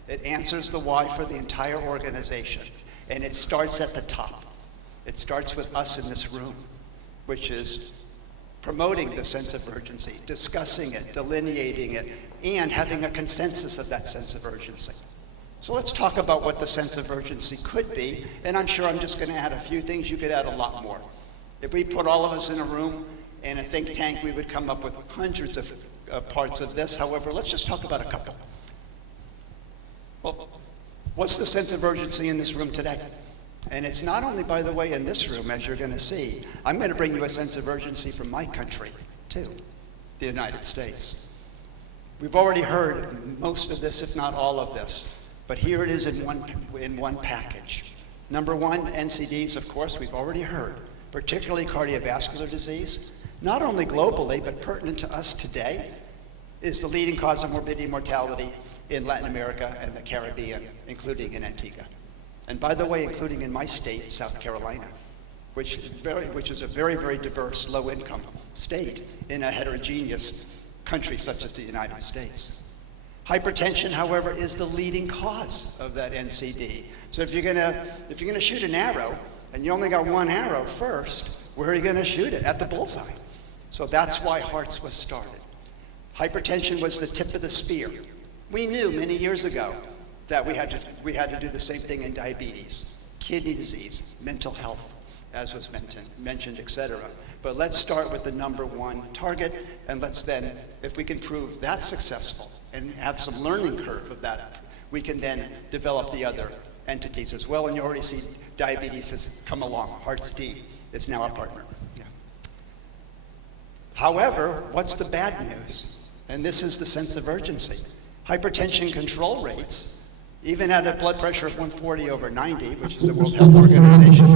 It answers the why for the entire organization. And it starts at the top. It starts with us in this room, which is promoting the sense of urgency, discussing it, delineating it, and having a consensus of that sense of urgency. So let's talk about what the sense of urgency could be, and I'm sure I'm just going to add a few things. You could add a lot more. If we put all of us in a room in a think tank, we would come up with hundreds of parts of this. However, let's just talk about a couple. Well, what's the sense of urgency in this room today? And it's not only, by the way, in this room, as you're going to see. I'm going to bring you a sense of urgency from my country, too. the United States. We've already heard most of this, if not all of this, but here it is in one package. Number one, NCDs, of course, we've already heard, particularly cardiovascular disease, not only globally, but pertinent to us today, is the leading cause of morbidity and mortality in Latin America and the Caribbean, including in Antigua. And by the way, including in my state, South Carolina, which is a very, very diverse, low-income state in a heterogeneous country such as the United States. Hypertension, however, is the leading cause of that NCD. So if you're gonna shoot an arrow, and you only got one arrow first, where are you gonna shoot it? At the bullseye. So that's why Hearts was started. Hypertension was the tip of the spear. We knew many years ago that we had to do the same thing in diabetes, kidney disease, mental health, as was mentioned, etc. But let's start with the number one target, and let's then, if we can prove that's successful and have some learning curve of that, we can then develop the other entities as well. And you already see diabetes has come along. Hearts D is now a partner. Yeah. However, what's the bad news? And this is the sense of urgency. Hypertension control rates, even at a blood pressure of 140 over 90, which is the World Health Organization,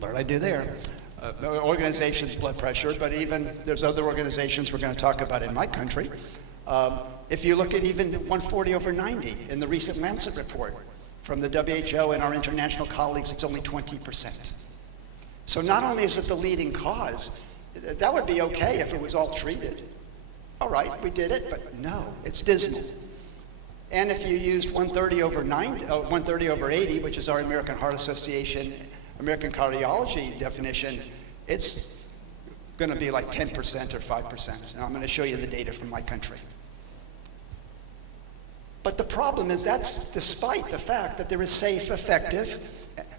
what did I do there? The organization's blood pressure, but even there's other organizations we're going to talk about in my country. If you look at even 140 over 90 in the recent Lancet report from the WHO and our international colleagues, it's only 20%. So not only is it the leading cause, that would be okay if it was all treated. All right, we did it, but no, it's dismal. And if you used 130 over 80, which is our American Heart Association, American Cardiology definition, it's going to be like 10% or 5%. And I'm going to show you the data from my country. But the problem is that's despite the fact that there is safe, effective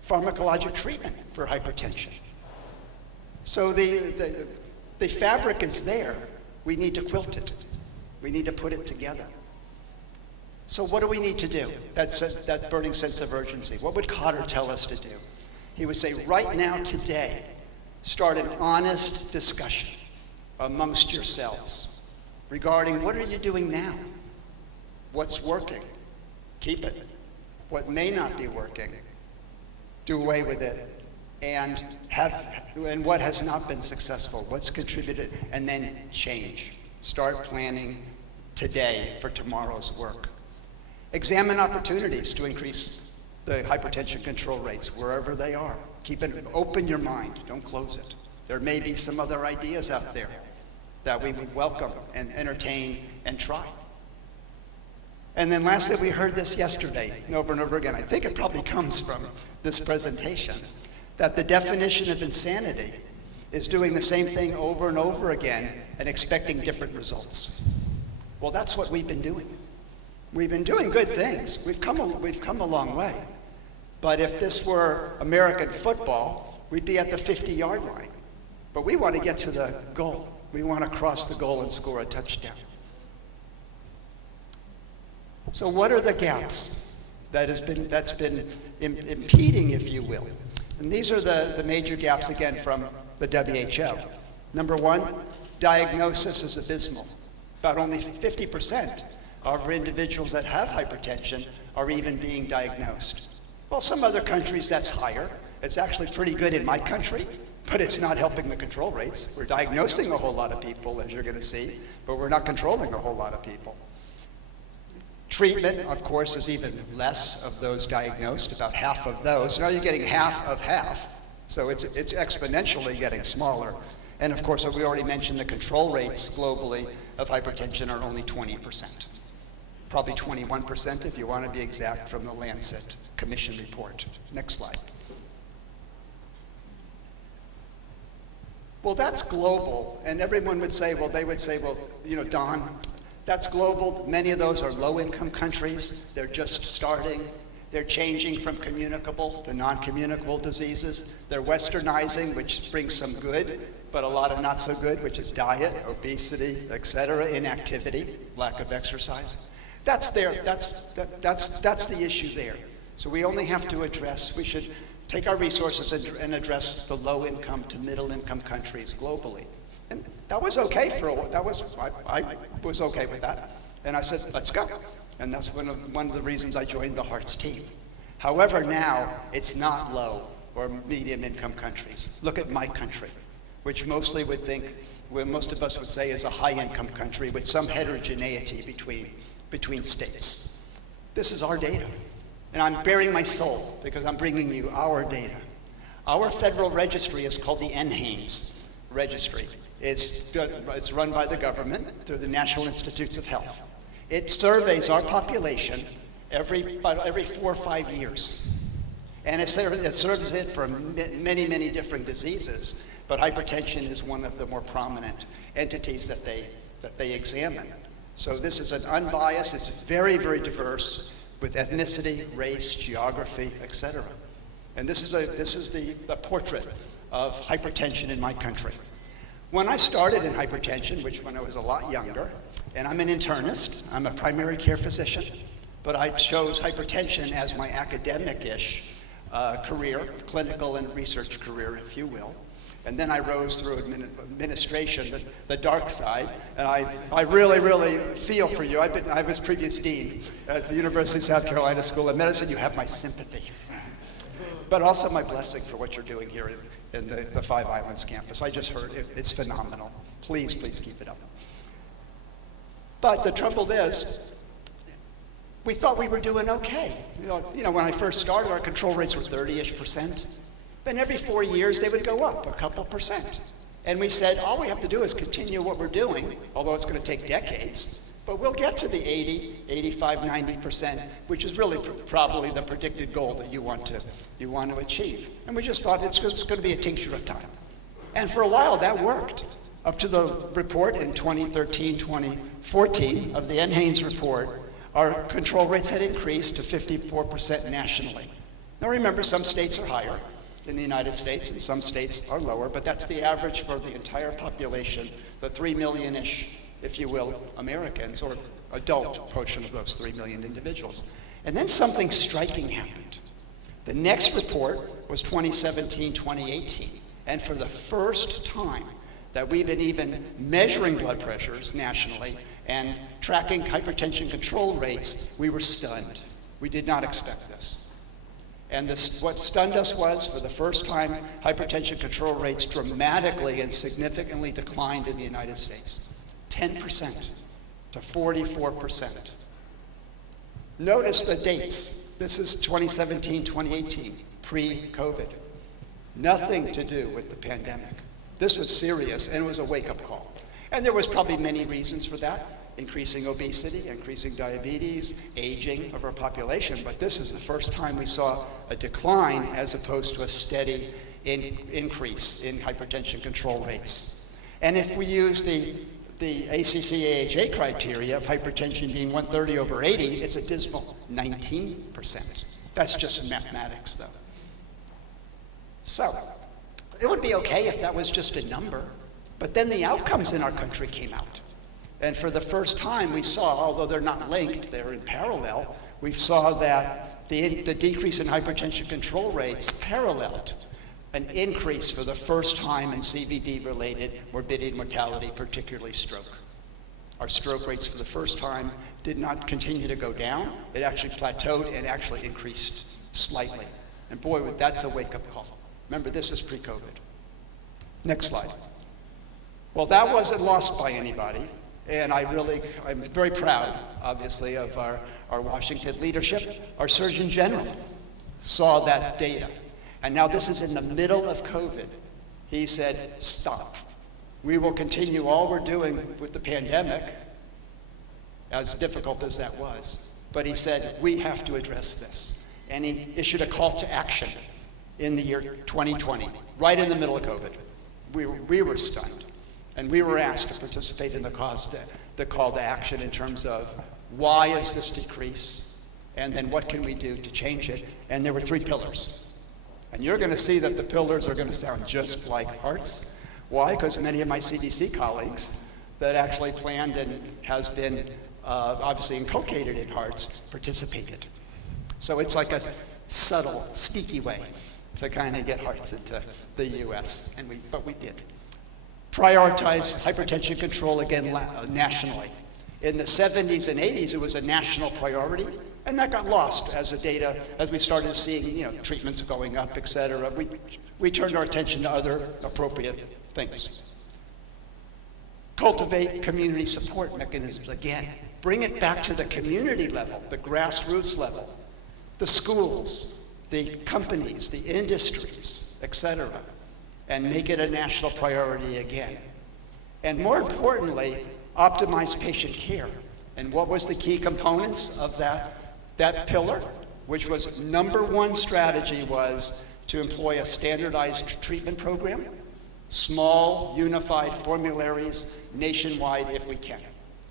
pharmacologic treatment for hypertension. So the fabric is there. We need to quilt it. We need to put it together. So what do we need to do? That burning sense of urgency. What would Cotter tell us to do? He would say, right now, today, start an honest discussion amongst yourselves regarding what are you doing now? What's working? Keep it. What may not be working, do away with it. And what has not been successful, what's contributed, and then change. Start planning today for tomorrow's work. Examine opportunities to increase the hypertension control rates wherever they are. Open your mind, don't close it. There may be some other ideas out there that we would welcome and entertain and try. And then lastly, we heard this yesterday over and over again. I think it probably comes from this presentation, that the definition of insanity is doing the same thing over and over again and expecting different results. Well, that's what we've been doing. We've been doing good things. We've come a long way. But if this were American football, we'd be at the 50-yard line. But we want to get to the goal. We want to cross the goal and score a touchdown. So what are the gaps that's been impeding, if you will? And these are the major gaps, again, from the WHO. Number one, diagnosis is abysmal. About only 50% of individuals that have hypertension are even being diagnosed. Well, some other countries that's higher. It's actually pretty good in my country, but it's not helping the control rates. We're diagnosing a whole lot of people, as you're going to see, but we're not controlling a whole lot of people. Treatment, of course, is even less of those diagnosed, about half of those. Now you're getting half of half, so it's exponentially getting smaller. And of course, we already mentioned the control rates globally of hypertension are only 20%. Probably 21% if you want to be exact from the Lancet Commission report. Next slide. Well, that's global, and everyone would say, Don, that's global. Many of those are low-income countries. They're just starting. They're changing from communicable to non-communicable diseases. They're westernizing, which brings some good, but a lot of not so good, which is diet, obesity, et cetera, inactivity, lack of exercise. That's the issue there. So we only have to we should take our resources and address the low-income to middle-income countries globally. And that was okay for a while. I was okay with that. And I said, let's go. And that's one of the reasons I joined the Hearts team. However, now it's not low or medium income countries. Look at my country, which mostly would think, well, most of us would say is a high income country with some heterogeneity between states. This is our data. And I'm bearing my soul because I'm bringing you our data. Our federal registry is called the NHANES registry. It's run by the government through the National Institutes of Health. It surveys our population every 4 or 5 years. And it serves it for many, many different diseases, but hypertension is one of the more prominent entities that they examine. So this is an unbiased, it's very, very diverse with ethnicity, race, geography, etc. And this is the portrait of hypertension in my country. When I started in hypertension, which when I was a lot younger, and I'm an internist, I'm a primary care physician, but I chose hypertension as my academic-ish career, clinical and research career, if you will. And then I rose through administration, the dark side, and I really, really feel for you. I was previous dean at the University of South Carolina School of Medicine. You have my sympathy, but also my blessing for what you're doing here in the Five Islands campus. I just heard it's phenomenal. Please, please keep it up. But the trouble is, we thought we were doing okay. You know, when I first started, our control rates were 30-ish%. Then every 4 years, they would go up a couple percent. And we said, all we have to do is continue what we're doing, although it's going to take decades, but we'll get to the 80, 85, 90%, which is really probably the predicted goal that you want to achieve. And we just thought it's going to be a tincture of time. And for a while, that worked. Up to the report in 2013, 2014 of the NHANES report, our control rates had increased to 54% nationally. Now remember, some states are higher in the United States and some states are lower, but that's the average for the entire population, the 3 million-ish, if you will, Americans, or adult portion of those 3 million individuals. And then something striking happened. The next report was 2017, 2018, and for the first time that we've been even measuring blood pressures nationally and tracking hypertension control rates, we were stunned. We did not expect this. And what stunned us was, for the first time, hypertension control rates dramatically and significantly declined in the United States. 10% to 44%. Notice the dates. This is 2017, 2018, pre-COVID. Nothing to do with the pandemic. This was serious, and it was a wake-up call. And there was probably many reasons for that. Increasing obesity, increasing diabetes, aging of our population, but this is the first time we saw a decline as opposed to a steady increase in hypertension control rates. And if we use the ACC-AHA criteria of hypertension being 130/80, it's a dismal 19%. That's just mathematics, though. So, it would be okay if that was just a number, but then the outcomes in our country came out. And for the first time, we saw, although they're not linked, they're in parallel, we saw that the decrease in hypertension control rates paralleled an increase for the first time in CVD-related morbidity and mortality, particularly stroke. Our stroke rates for the first time did not continue to go down. It actually plateaued and actually increased slightly. And boy, that's a wake-up call. Remember, this is pre-COVID. Next slide. Well, that wasn't lost by anybody. And I'm very proud, obviously, of our Washington leadership. Our Surgeon General saw that data. And now this is in the middle of COVID. He said, stop. We will continue all we're doing with the pandemic, as difficult as that was. But he said, we have to address this. And he issued a call to action in the year 2020, right in the middle of COVID. We were stunned. And we were asked to participate in the call to action in terms of why is this decrease, and then what can we do to change it? And there were 3 pillars. And you're going to see that the pillars are going to sound just like Hearts. Why? Because many of my CDC colleagues that actually planned and has been obviously inculcated in Hearts participated. So it's like a subtle, sneaky way to kind of get Hearts into the U.S., but we did. prioritize hypertension control again nationally. In the 70s and 80s, it was a national priority, and that got lost as the data, as we started seeing, treatments going up, et cetera. We turned our attention to other appropriate things. Cultivate community support mechanisms again. Bring it back to the community level, the grassroots level, the schools, the companies, the industries, et cetera, and make it a national priority again. And more importantly, optimize patient care. And what was the key components of that pillar? Which was number one strategy was to employ a standardized treatment program, small, unified formularies nationwide if we can.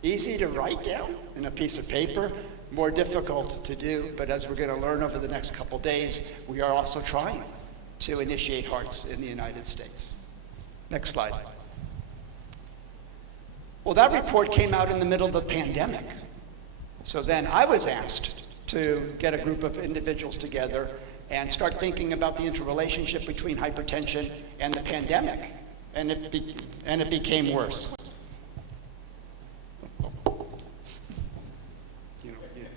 Easy to write down in a piece of paper, more difficult to do, but as we're going to learn over the next couple days, we are also trying to initiate HEARTS in the United States. Next slide. Well, that report came out in the middle of the pandemic. So then I was asked to get a group of individuals together and start thinking about the interrelationship between hypertension and the pandemic, and it became worse.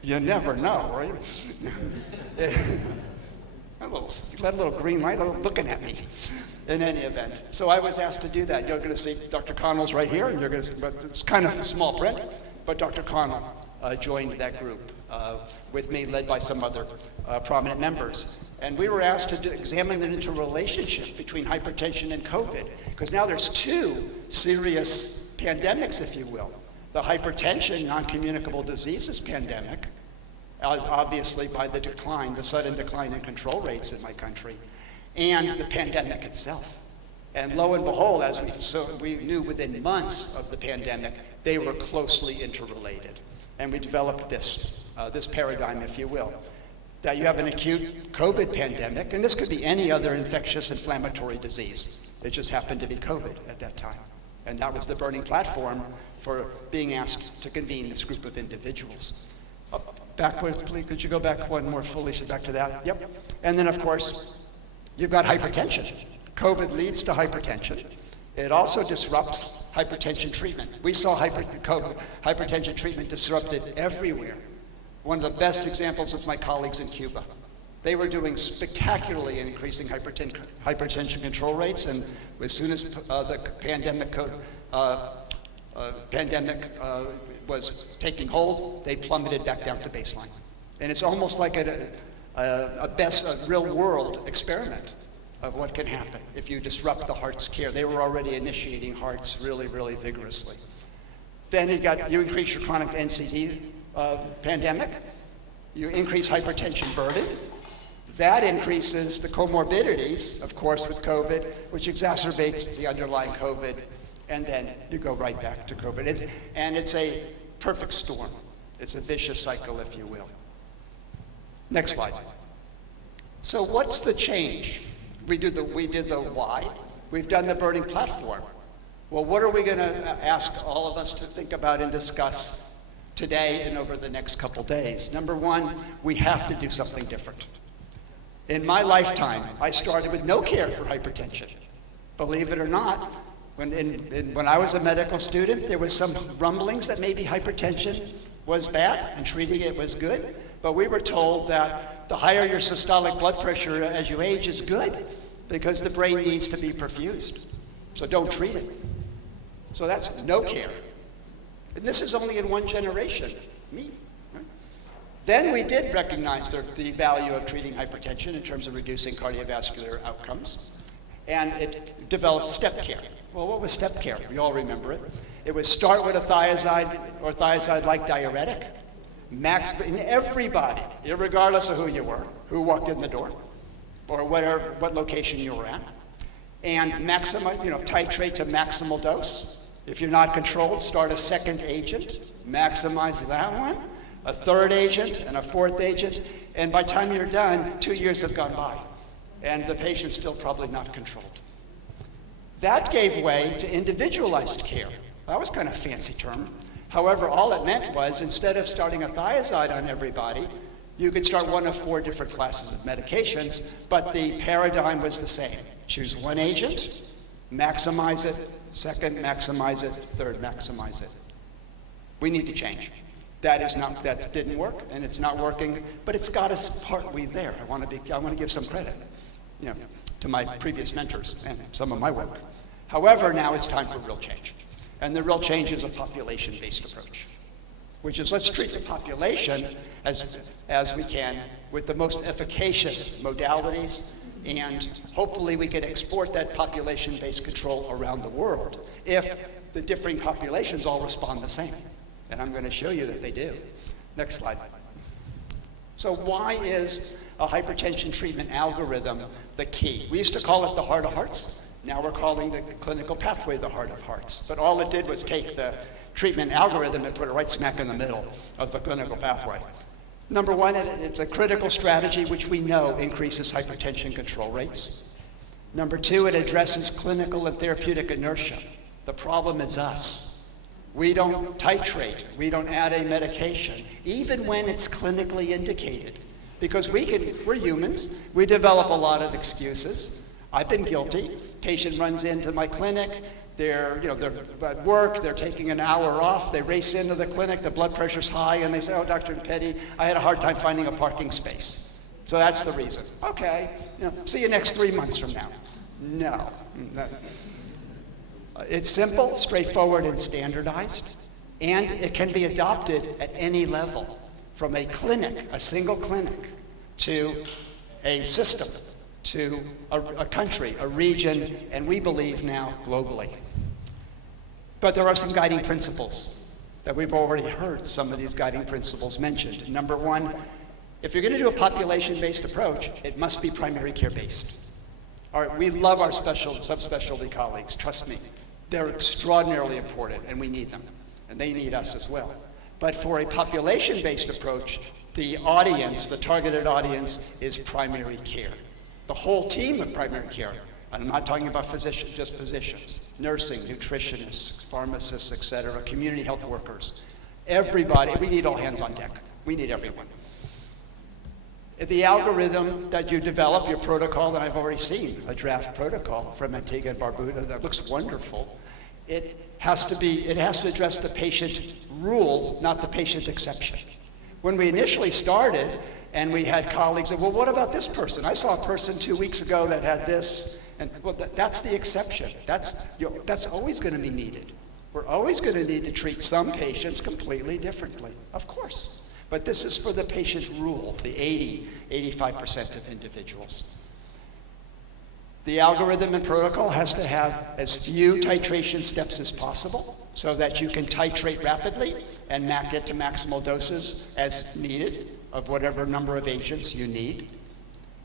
You never know, right? that little green light looking at me. In any event, so I was asked to do that. You're going to see Dr. Connell's right here, and you're going to see, but it's kind of small print. But Dr. Connell joined that group with me, led by some other prominent members. And we were asked to examine the interrelationship between hypertension and COVID, because now there's two serious pandemics, if you will. The hypertension, non-communicable diseases pandemic, obviously by the sudden decline in control rates in my country, and the pandemic itself. And lo and behold, as we knew within months of the pandemic, they were closely interrelated. And we developed this paradigm, if you will, that you have an acute COVID pandemic, and this could be any other infectious inflammatory disease. It just happened to be COVID at that time. And that was the burning platform for being asked to convene this group of individuals. Backwards, please, could you go back one more fully, back to that? Yep. And then, of course, you've got hypertension. COVID leads to hypertension. It also disrupts hypertension treatment. We saw hypertension treatment disrupted everywhere. One of the best examples was my colleagues in Cuba. They were doing spectacularly in increasing hypertension control rates, and as soon as the pandemic was taking hold, they plummeted back down to baseline. And it's almost like a real-world experiment of what can happen if you disrupt the heart's care. They were already initiating HEARTS really, really vigorously. Then you increase your chronic NCD pandemic, you increase hypertension burden. That increases the comorbidities, of course, with COVID, which exacerbates the underlying COVID, and then you go right back to COVID. It's a perfect storm. It's a vicious cycle, if you will. Next slide. So what's the change? We did the why. We've done the burning platform. Well, what are we going to ask all of us to think about and discuss today and over the next couple days? Number one, we have to do something different. In my lifetime, I started with no care for hypertension. Believe it or not, when I was a medical student, there was some rumblings that maybe hypertension was bad and treating it was good. But we were told that the higher your systolic blood pressure as you age is good because the brain needs to be perfused. So don't treat it. So that's no care. And this is only in one generation, me. Right? Then we did recognize the value of treating hypertension in terms of reducing cardiovascular outcomes. And it developed step care. Well, what was step care? We all remember it. It would start with a thiazide or thiazide-like diuretic. In everybody, regardless of who you were, who walked in the door, or what location you were at, and titrate to maximal dose. If you're not controlled, start a second agent, maximize that one, a third agent, and a fourth agent, and by the time you're done, 2 years have gone by, and the patient's still probably not controlled. That gave way to individualized care. That was kind of a fancy term. However, all it meant was instead of starting a thiazide on everybody, you could start one of 4 different classes of medications, but the paradigm was the same. Choose one agent, Maximize it. Second, maximize it. Third, maximize it. We need to change. That didn't work, and it's not working, but it's got us partly there. I want to give some credit, to my previous mentors and some of my work. However, now it's time for real change. And the real change is a population-based approach, which is let's treat the population as we can with the most efficacious modalities, and hopefully we can export that population-based control around the world if the differing populations all respond the same. And I'm going to show you that they do. Next slide. So why is a hypertension treatment algorithm the key? We used to call it the heart of hearts. Now we're calling the clinical pathway the heart of hearts. But all it did was take the treatment algorithm and put it right smack in the middle of the clinical pathway. Number one, it's a critical strategy which we know increases hypertension control rates. Number two, it addresses clinical and therapeutic inertia. The problem is us. We don't titrate. We don't add a medication, even when it's clinically indicated. Because we're humans. We develop a lot of excuses. I've been guilty. Patient runs into my clinic. They're at work. They're taking an hour off. They race into the clinic. The blood pressure's high, and they say, "Oh, Dr. Petty, I had a hard time finding a parking space." So that's the reason. Okay, see you next 3 months from now. No. It's simple, straightforward, and standardized, and it can be adopted at any level, from a clinic, a single clinic, to a system, to a country, a region, and we believe now globally. But there are some guiding principles that we've already heard some of these guiding principles mentioned. Number one, if you're going to do a population-based approach, it must be primary care-based. We love our subspecialty colleagues, trust me. They're extraordinarily important, and we need them, and they need us as well. But for a population-based approach, the audience, the targeted audience, is primary care. The whole team of primary care, and I'm not talking about physicians, just physicians, nursing, nutritionists, pharmacists, et cetera, community health workers, everybody, we need all hands on deck. We need everyone. The algorithm that you develop, your protocol that I've already seen, a draft protocol from Antigua and Barbuda that looks wonderful. It has to address the patient rule, not the patient exception. When we initially started, and we had colleagues say, well, what about this person? I saw a person 2 weeks ago that had this, and well, that's the exception. That's always going to be needed. We're always going to need to treat some patients completely differently, of course. But this is for the patient rule, the 85% of individuals. The algorithm and protocol has to have as few titration steps as possible so that you can titrate rapidly and get to maximal doses as needed of whatever number of agents you need.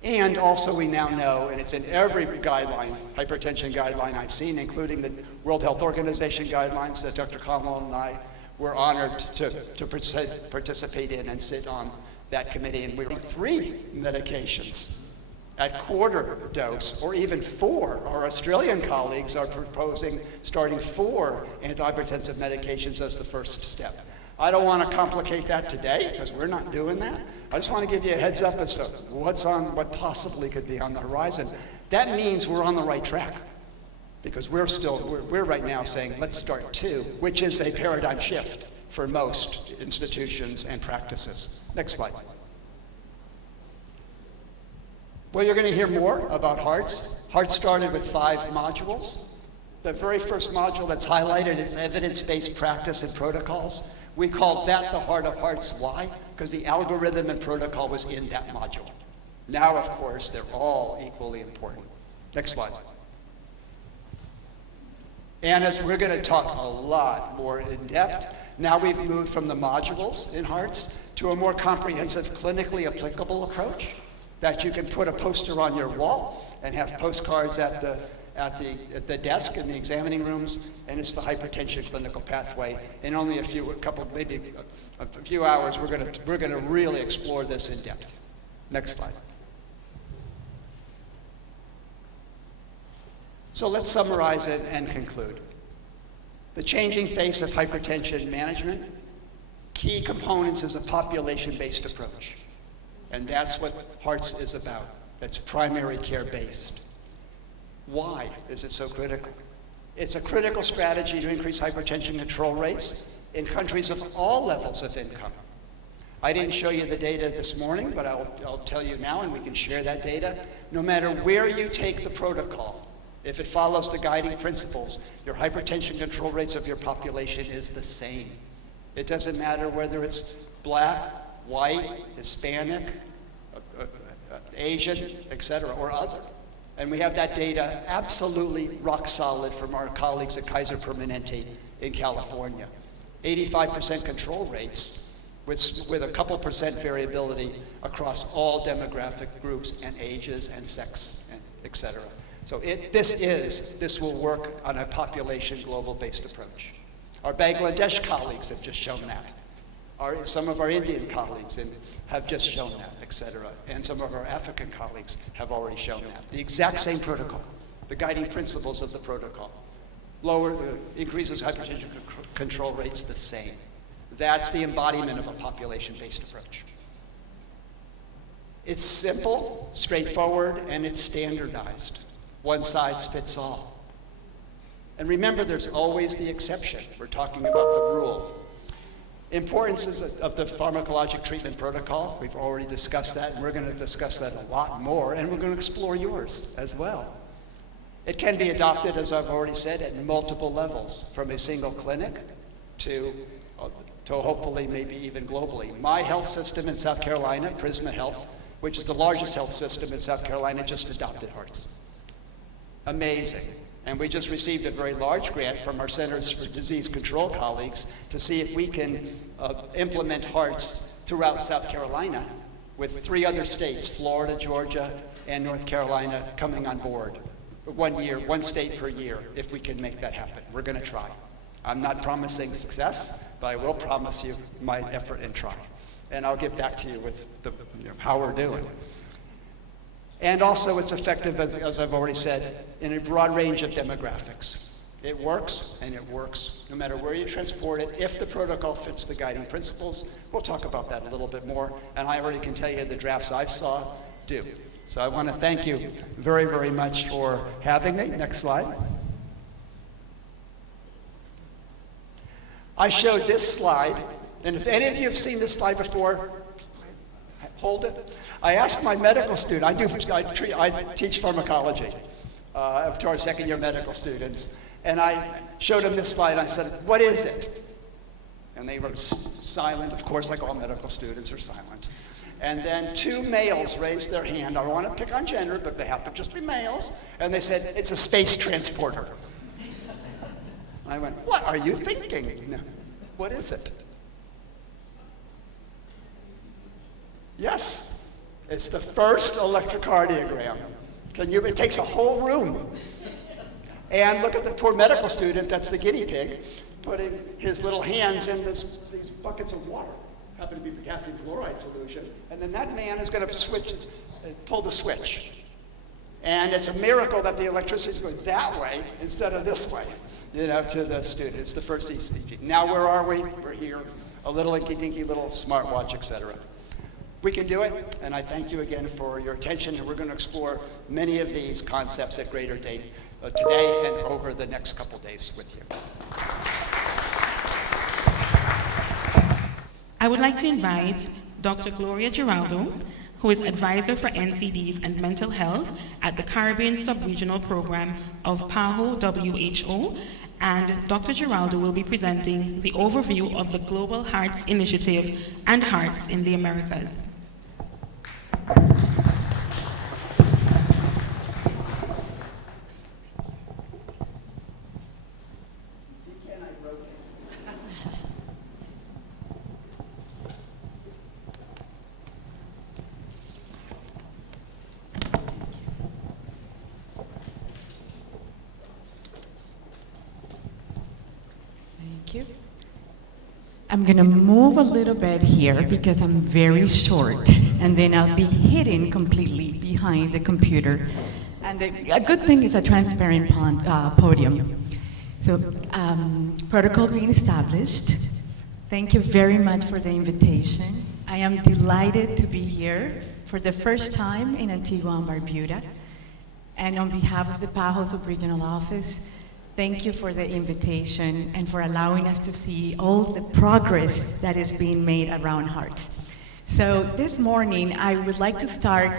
And also we now know, and it's in every guideline, hypertension guideline I've seen, including the World Health Organization guidelines that Dr. Kamal and I were honored to participate in and sit on that committee. And we're on 3 medications at quarter dose, or even 4. Our Australian colleagues are proposing starting 4 antihypertensive medications as the first step. I don't want to complicate that today, because we're not doing that. I just want to give you a heads up as to what possibly could be on the horizon. That means we're on the right track. Because we're right now saying, let's start 2, which is a paradigm shift for most institutions and practices. Next slide. Well, you're going to hear more about HEARTS. HEARTS started with 5 modules. The very first module that's highlighted is evidence-based practice and protocols. We called that the heart of HEARTS. Why? Because the algorithm and protocol was in that module. Now, of course, they're all equally important. Next slide. And as we're going to talk a lot more in depth, now we've moved from the modules in HEARTS to a more comprehensive, clinically applicable approach that you can put a poster on your wall and have postcards at the desk in the examining rooms, and it's the hypertension clinical pathway. In only a few hours, we're going to really explore this in depth. Next slide. So let's summarize it and conclude. The changing face of hypertension management, key components is a population-based approach. And that's what HEARTS is about. That's primary care-based. Why is it so critical? It's a critical strategy to increase hypertension control rates in countries of all levels of income. I didn't show you the data this morning, but I'll tell you now, and we can share that data. No matter where you take the protocol, if it follows the guiding principles, your hypertension control rates of your population is the same. It doesn't matter whether it's black, white, Hispanic, Asian, etc., or other. And we have that data absolutely rock solid from our colleagues at Kaiser Permanente in California. 85% control rates with a couple percent variability across all demographic groups and ages and sex, and et cetera. So this will work on a population global-based approach. Our Bangladesh colleagues have just shown that. Some of our Indian colleagues have just shown that, et cetera. And some of our African colleagues have already shown that. The exact same protocol, the guiding principles of the protocol. Increases hypertension control rates the same. That's the embodiment of a population-based approach. It's simple, straightforward, and it's standardized. One size fits all. And remember, there's always the exception. We're talking about the rule. Importance of the pharmacologic treatment protocol, we've already discussed that, and we're going to discuss that a lot more, and we're going to explore yours as well. It can be adopted, as I've already said, at multiple levels, from a single clinic to hopefully maybe even globally. My health system in South Carolina, Prisma Health, which is the largest health system in South Carolina, just adopted HEARTS. Amazing. And we just received a very large grant from our Centers for Disease Control colleagues to see if we can implement HEARTS throughout South Carolina, with 3 other states, Florida, Georgia, and North Carolina, coming on board. 1 year, 1 state per year, if we can make that happen. We're going to try. I'm not promising success, but I will promise you my effort and try. And I'll get back to you with how we're doing. And also it's effective, as I've already said, in a broad range of demographics. It works, and it works no matter where you transport it, if the protocol fits the guiding principles. We'll talk about that a little bit more, and I already can tell you the drafts I saw do. So I want to thank you very, very much for having me. Next slide. I showed this slide, and if any of you have seen this slide before, hold it. I asked my medical student, I teach pharmacology to our second-year medical students, and I showed them this slide. I said, "What is it?" And they were silent, of course, like all medical students are silent. And then 2 males raised their hand. I don't want to pick on gender, but they happen to just be males. And they said, "It's a space transporter." I went, "What are you thinking?" No. What is it? Yes, it's the first electrocardiogram. It takes a whole room. And look at the poor medical student, that's the guinea pig, putting his little hands in these buckets of water. Happen to be potassium fluoride solution. And then that man is going to pull the switch. And it's a miracle that the electricity is going that way instead of this way, to the student. It's the first ECG. Now where are we? We're here. A little inky-dinky little smartwatch, etc. We can do it, and I thank you again for your attention, and we're going to explore many of these concepts at greater depth today and over the next couple days with you. I would like to invite Dr. Gloria Giraldo, who is Advisor for NCDs and Mental Health at the Caribbean Sub-Regional Program of PAHO WHO, and Dr. Giraldo will be presenting the overview of the Global HEARTS Initiative and HEARTS in the Americas. I'm going to move a little bit here because I'm very short, and then I'll be hidden completely behind the computer. And a good thing is a transparent podium. So, protocol being established. Thank you very much for the invitation. I am delighted to be here for the first time in Antigua and Barbuda. And on behalf of the Pajos Regional Office, thank you for the invitation and for allowing us to see all the progress that is being made around hearts. So this morning, I would like to start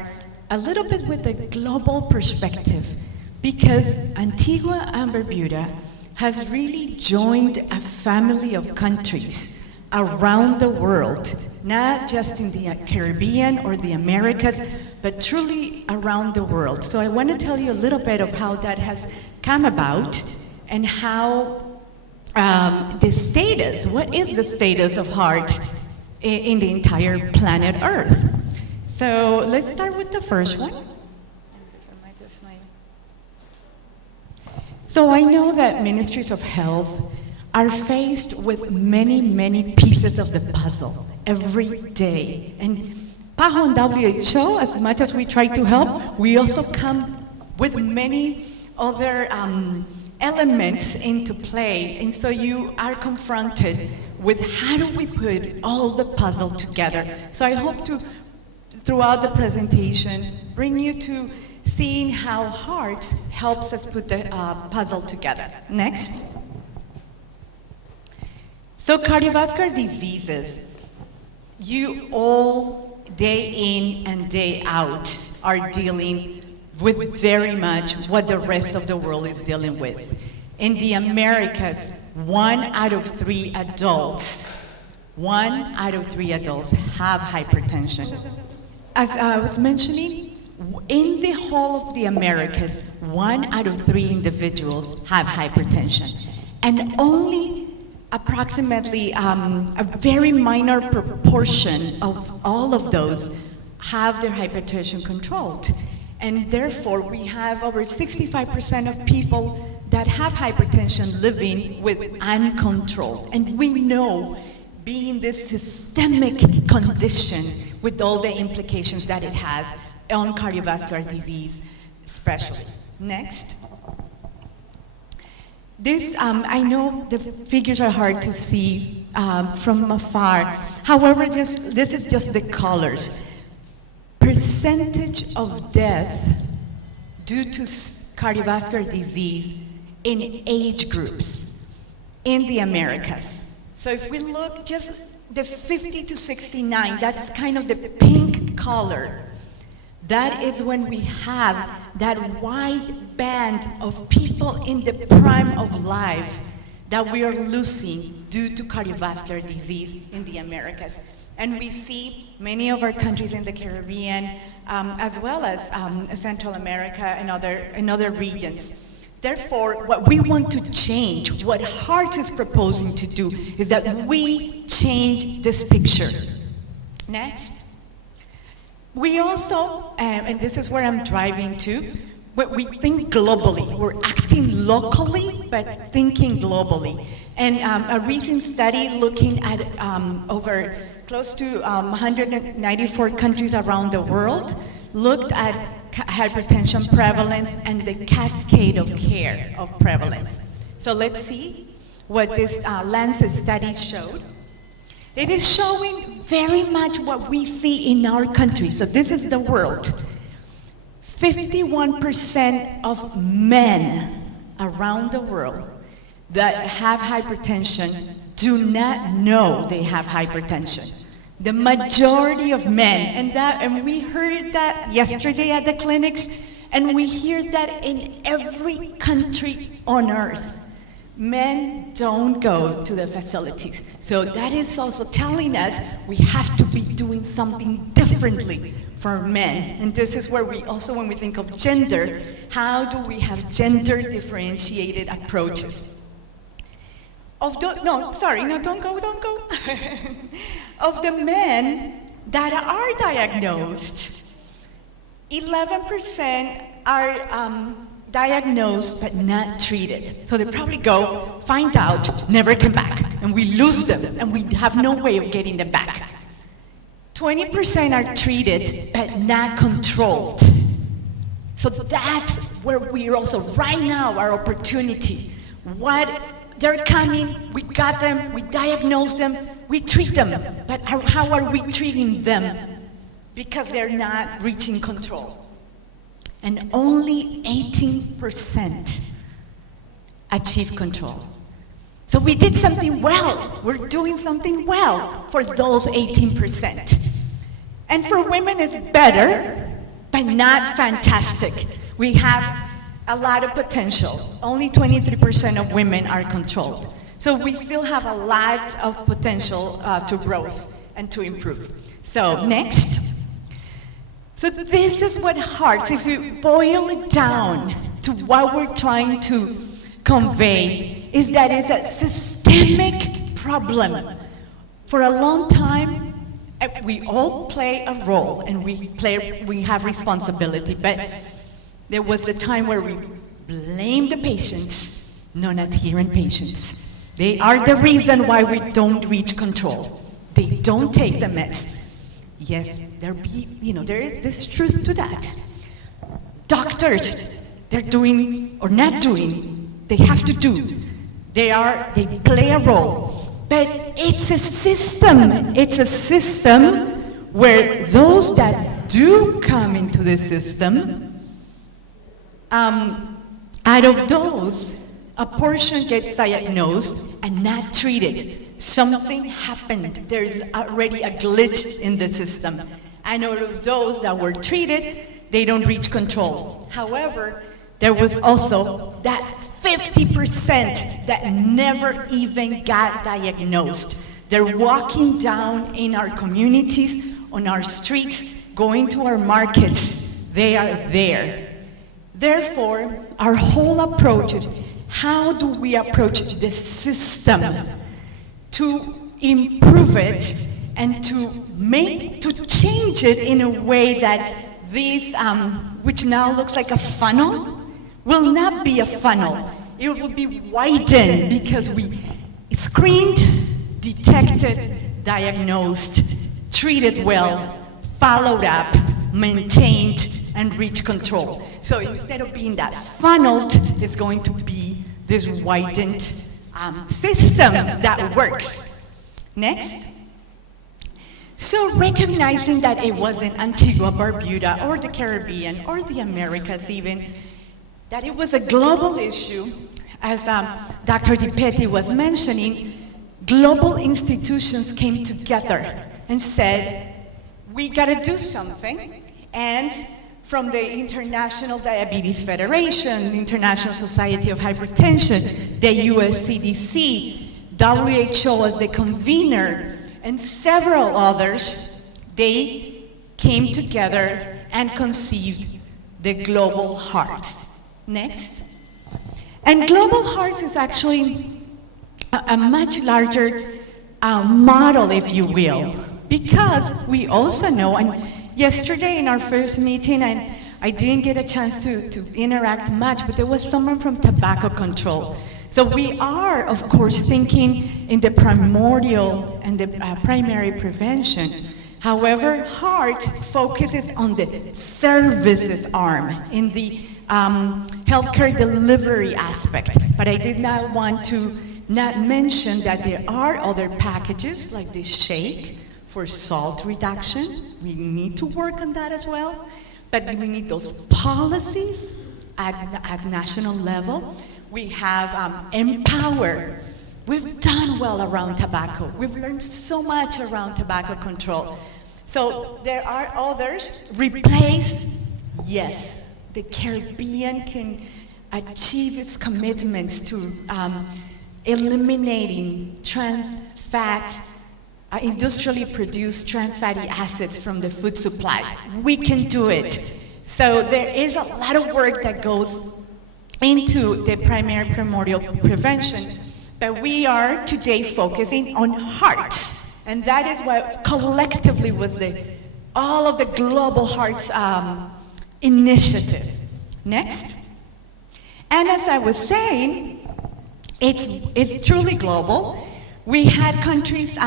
a little bit with a global perspective, because Antigua and Barbuda has really joined a family of countries around the world, not just in the Caribbean or the Americas, but truly around the world. So I want to tell you a little bit of how that has come about and how the status, what is the status of hearts in the entire planet Earth. So let's start with the first one. So I know that ministries of health are faced with many, many pieces of the puzzle every day. And PAHO and WHO, as much as we try to help, we also come with many other elements into play. And so you are confronted with how do we put all the puzzle together. So I hope to, throughout the presentation, bring you to seeing how hearts helps us put the puzzle together. Next. So cardiovascular diseases, you all day in and day out are dealing with very much what the rest of the world is dealing with. In the Americas, 1 out of 3 adults have hypertension. As I was mentioning, in the whole of the Americas, 1 out of 3 individuals have hypertension. And only approximately a very minor proportion of all of those have their hypertension controlled. And therefore, we have over 65% of people that have hypertension living with uncontrolled. And we know, being this systemic condition with all the implications that it has on cardiovascular disease, especially. Next. This, I know the figures are hard to see from afar. However, this is just the colors. Percentage of death due to cardiovascular disease in age groups in the Americas. So if we look just the 50 to 69, that's kind of the pink color. That is when we have that wide band of people in the prime of life that we are losing due to cardiovascular disease in the Americas. And we see many of our countries in the Caribbean, as well as Central America and other regions. Therefore, what we want to change, what Heart is proposing to do, is that we change this picture. Next. We also, and this is where I'm driving to, we think globally. We're acting locally, but thinking globally. And a recent study looking at over close to 194 countries around the world looked at hypertension prevalence and the cascade of care of prevalence. So let's see what this Lancet study showed. It is showing very much what we see in our country. So this is the world. 51% of men around the world that have hypertension do not know they have hypertension. The majority of men, and we heard that yesterday at the clinics, and we hear that in every country on earth. Men don't go to the facilities. So that is also telling us we have to be doing something differently for men. And this is where we also, when we think of gender, how do we have gender differentiated approaches? Don't go. Of the men that are diagnosed, 11% are diagnosed but not treated. So they probably go, find out, never come back, and we lose them, and we have no way of getting them back. 20% are treated but not controlled. So that's where we're also, right now, our opportunity. They're coming, we got them, we diagnose them, we treat them, but how are we treating them? Because they're not reaching control. and only 18% achieve control. So we did something well. We're doing something well for those 18%. And for women, it's better, but not fantastic. We have a lot of potential. Only 23% of women are controlled. So we still have a lot of potential to growth and to improve. So next. So this is what hearts, if you boil it down to what we're trying to convey, is that it's a systemic problem. For a long time, we all play a role and we have responsibility, but there was a time where we blamed the patients, non-adherent patients. They are the reason why we don't reach control. They don't take the meds. Yes, there is truth to that. Doctors, they're doing or not doing, they have to do. They play a role. But it's a system. It's a system where those that do come into the system, out of those, a portion gets diagnosed and not treated. Something happened. There's already a glitch in the system. And out of those that were treated, they don't reach control. However, there was also that 50% that never even got diagnosed. They're walking down in our communities, on our streets, going to our markets. They are there. Therefore, our whole approach is, how do we approach this system to improve it and to change it in a way that this, which now looks like a funnel, will not be a funnel. It will be widened because we screened, detected, diagnosed, treated well, followed up, maintained, and reached control. So instead of being that funneled, it's going to be this widened system that works. Next. So recognizing that it wasn't Antigua, Barbuda, or the Caribbean, or the Americas even, that it was a global issue, as Dr. DiPetti was mentioning, global institutions came together and said, we gotta do something. And from the International Diabetes Federation, the International Society of Hypertension, the US CDC, WHO as the convener, and several others, they came together and conceived the Global Hearts. Next. And Global Hearts is actually a much larger model, if you will, because we also know, and yesterday in our first meeting, I didn't get a chance to interact much, but there was someone from tobacco control. So we are, of course, thinking in the primordial and the primary prevention. However, HEART focuses on the services arm, in the healthcare delivery aspect. But I did not want to not mention that there are other packages like this shake for salt reduction. We need to work on that as well. But we need those policies at national level. We have Empower. We've done well around tobacco. We've learned so much around tobacco control. So there are others. Replace, yes. The Caribbean can achieve its commitments to eliminating trans fat, industrially produced trans fatty acids from the food supply. We can do it. So there is a lot of work that goes into the primary primordial prevention, but we are today focusing on hearts, and that is what collectively was all of the Global Hearts initiative. Next. And as I was saying, it's truly global. We had countries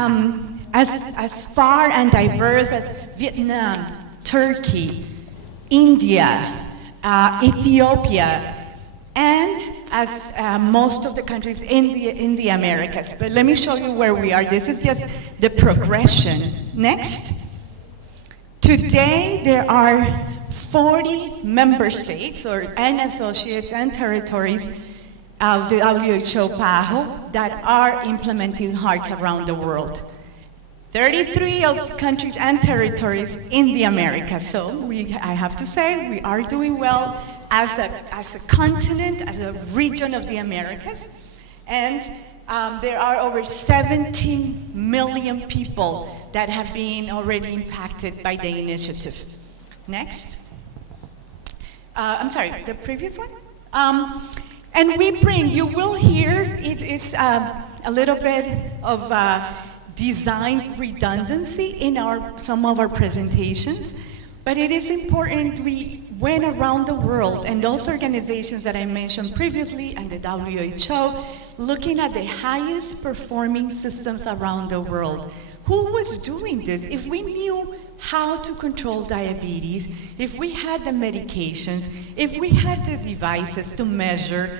as far and diverse as Vietnam, Turkey, India, Ethiopia, and as most of the countries in the Americas. But let me show you where we are. This is just the progression. Next. Today, there are 40 member states and associates and territories of the WHO PAHO that are implementing HEARTS around the world. 33 of countries and territories in the Americas. So I have to say, we are doing well as a continent, as a region of the Americas. And there are over 17 million people that have been already impacted by the initiative. Next. I'm sorry, the previous one? And we bring, you will hear, it is a little bit of designed redundancy in some of our presentations, but it is important we went around the world, and those organizations that I mentioned previously and the WHO, looking at the highest performing systems around the world. Who was doing this? If we knew how to control diabetes, if we had the medications, if we had the devices to measure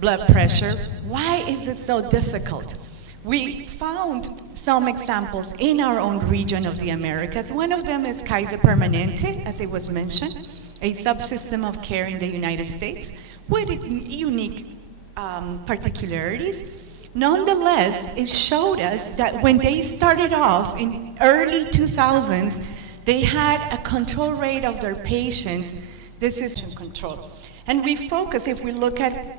blood pressure, why is it so difficult? We found some examples in our own region of the Americas. One of them is Kaiser Permanente, as it was mentioned, a subsystem of care in the United States with unique particularities. Nonetheless, it showed us that when they started off in early 2000s, they had a control rate of their patients. This is control. And we focus, if we look at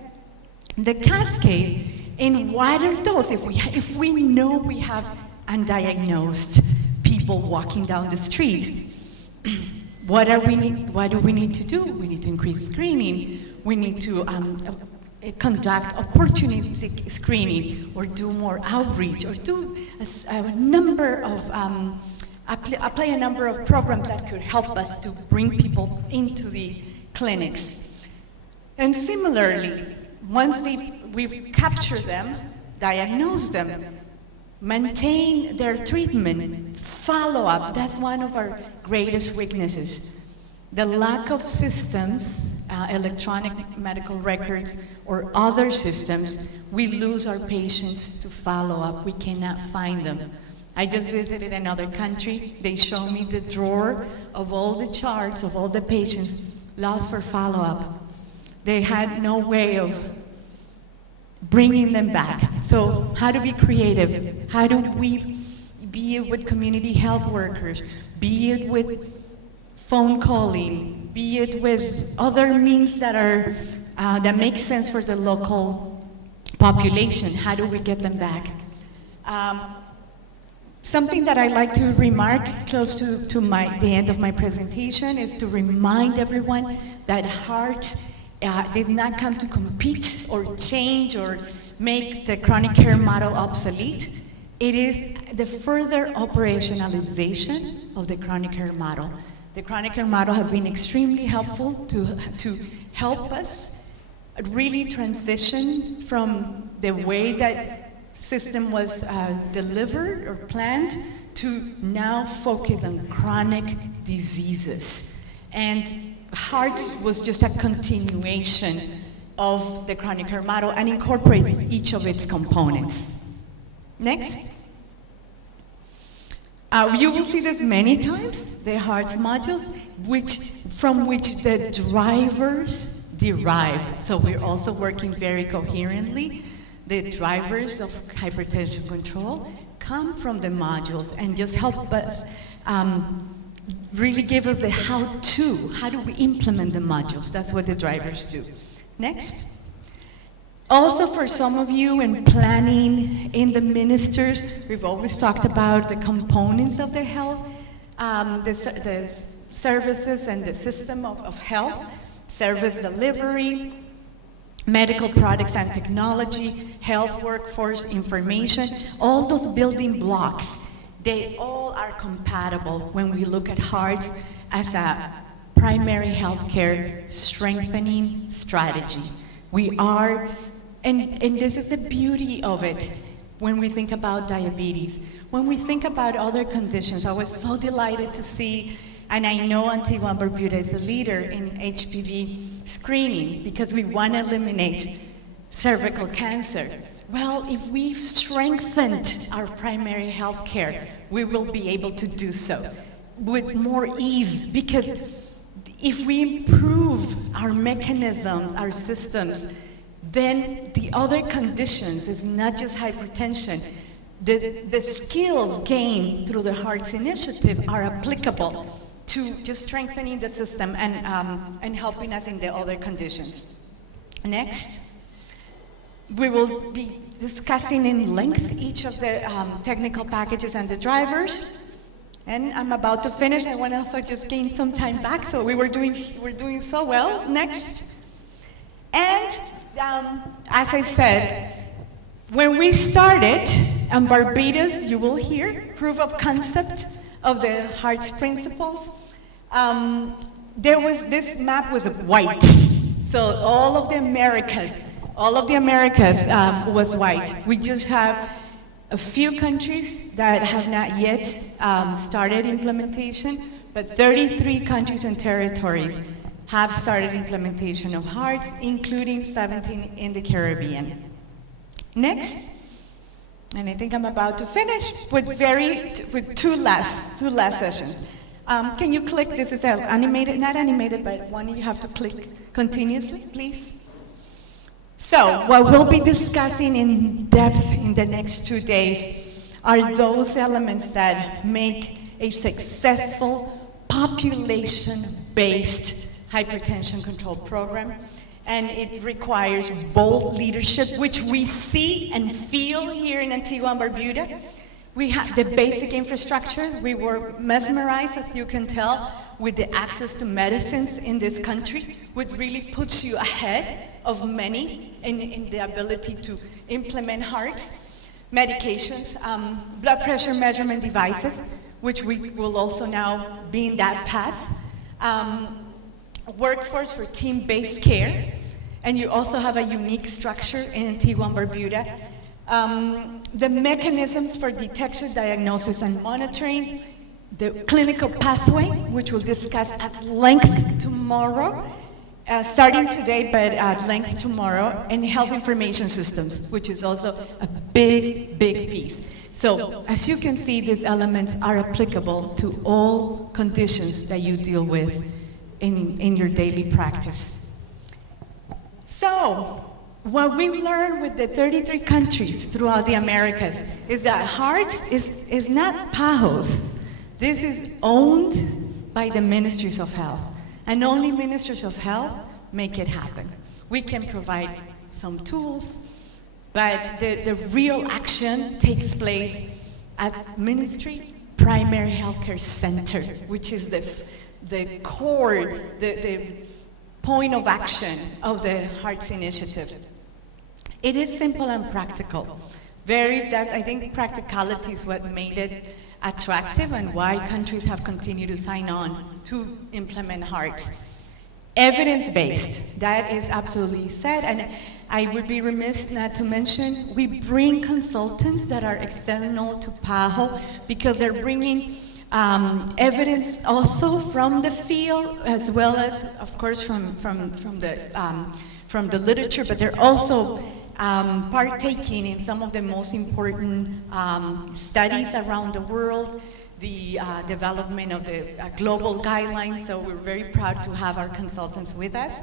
the cascade, in what are those? If we know we have undiagnosed people walking down the street, what do we need to do? We need to increase screening. We need to conduct opportunistic screening, or do more outreach, or do a number of apply a number of programs that could help us to bring people into the clinics. And similarly, once we've captured them, diagnosed them, maintain their treatment, follow-up, that's one of our greatest weaknesses. The lack of systems, electronic medical records, or other systems, we lose our patients to follow-up. We cannot find them. I just visited another country. They showed me the drawer of all the charts of all the patients lost for follow-up. They had no way of bringing them back. So how to be creative? How do we, be it with community health workers, be it with phone calling, be it with other means that are that make sense for the local population, how do we get them back? Something that I like to remark close to the end of my presentation is to remind everyone that HEARTS did not come to compete or change or make the chronic care model obsolete. It is the further operationalization of the chronic care model. The chronic care model has been extremely helpful to help us really transition from the way that system was delivered or planned to now focus on chronic diseases. And HEARTS was just a continuation of the chronic care model and incorporates each of its components. Next. You will see this many times, the HEARTS modules, from which the drivers derive. So we're also working very coherently. The drivers of hypertension control come from the modules and just help us really give us the how-to. How do we implement the modules? That's what the drivers do. Next. Also, for some of you in planning, in the ministers, we've always talked about the components of the health, the services and the system of health, service delivery, medical products and technology, health workforce information, all those building blocks, they all are compatible when we look at HEARTS as a primary healthcare strengthening strategy. We are, and this is the beauty of it when we think about diabetes. When we think about other conditions, I was so delighted to see, and I know Antigua and Barbuda is a leader in HPV screening because we want to eliminate cervical cancer. Well, if we've strengthened our primary health care, we will be able to do so with more ease because if we improve our mechanisms, our systems, then the other conditions, it's not just hypertension, the skills gained through the Hearts Initiative are applicable to just strengthening the system and helping us in the other conditions. Next, we will be discussing in length each of the technical packages and the drivers. And I'm about to finish. I want to also just gain some time back. So we're doing so well. Next. And as I said, when we started on Barbados, you will hear proof of concept of the Hearts principles. There was this map with white. So all of the Americas was white. We just have a few countries that have not yet started implementation, but 33 countries and territories have started implementation of Hearts, including 17 in the Caribbean. Next, and I think I'm about to finish with two last sessions. Can you click? This is animated, not animated, but one you have to click continuously, please. So, what we'll be discussing in depth in the next 2 days are those elements that make a successful population-based hypertension control program. And it requires bold leadership, which we see and feel here in Antigua and Barbuda. We have the basic infrastructure. We were mesmerized, as you can tell, with the access to medicines in this country, which really puts you ahead of many in the ability to implement Hearts, medications, blood pressure measurement devices, which we will also now be in that path, workforce for team-based care, and you also have a unique structure in Antigua and Barbuda. The mechanisms for detection, diagnosis, and monitoring, the clinical pathway, which we'll discuss at length tomorrow, starting today, but at length tomorrow, and health information systems, which is also a big, big piece. So, as you can see, these elements are applicable to all conditions that you deal with in your daily practice. So, what we've learned with the 33 countries throughout the Americas is that Hearts is not PAHO's. This is owned by the Ministries of Health, and only Ministries of Health make it happen. We can provide some tools, but the real action takes place at Ministry Primary Healthcare Center, which is the core, the point of action of the Hearts Initiative. It is simple and practical. I think practicality is what made it attractive and why countries have continued to sign on to implement Hearts. Evidence-based, that is absolutely said, and I would be remiss not to mention, we bring consultants that are external to PAHO because they're bringing evidence also from the field, as well as, of course, from the literature, but they're also partaking in some of the most important studies around the world, the development of the global guidelines, so we're very proud to have our consultants with us.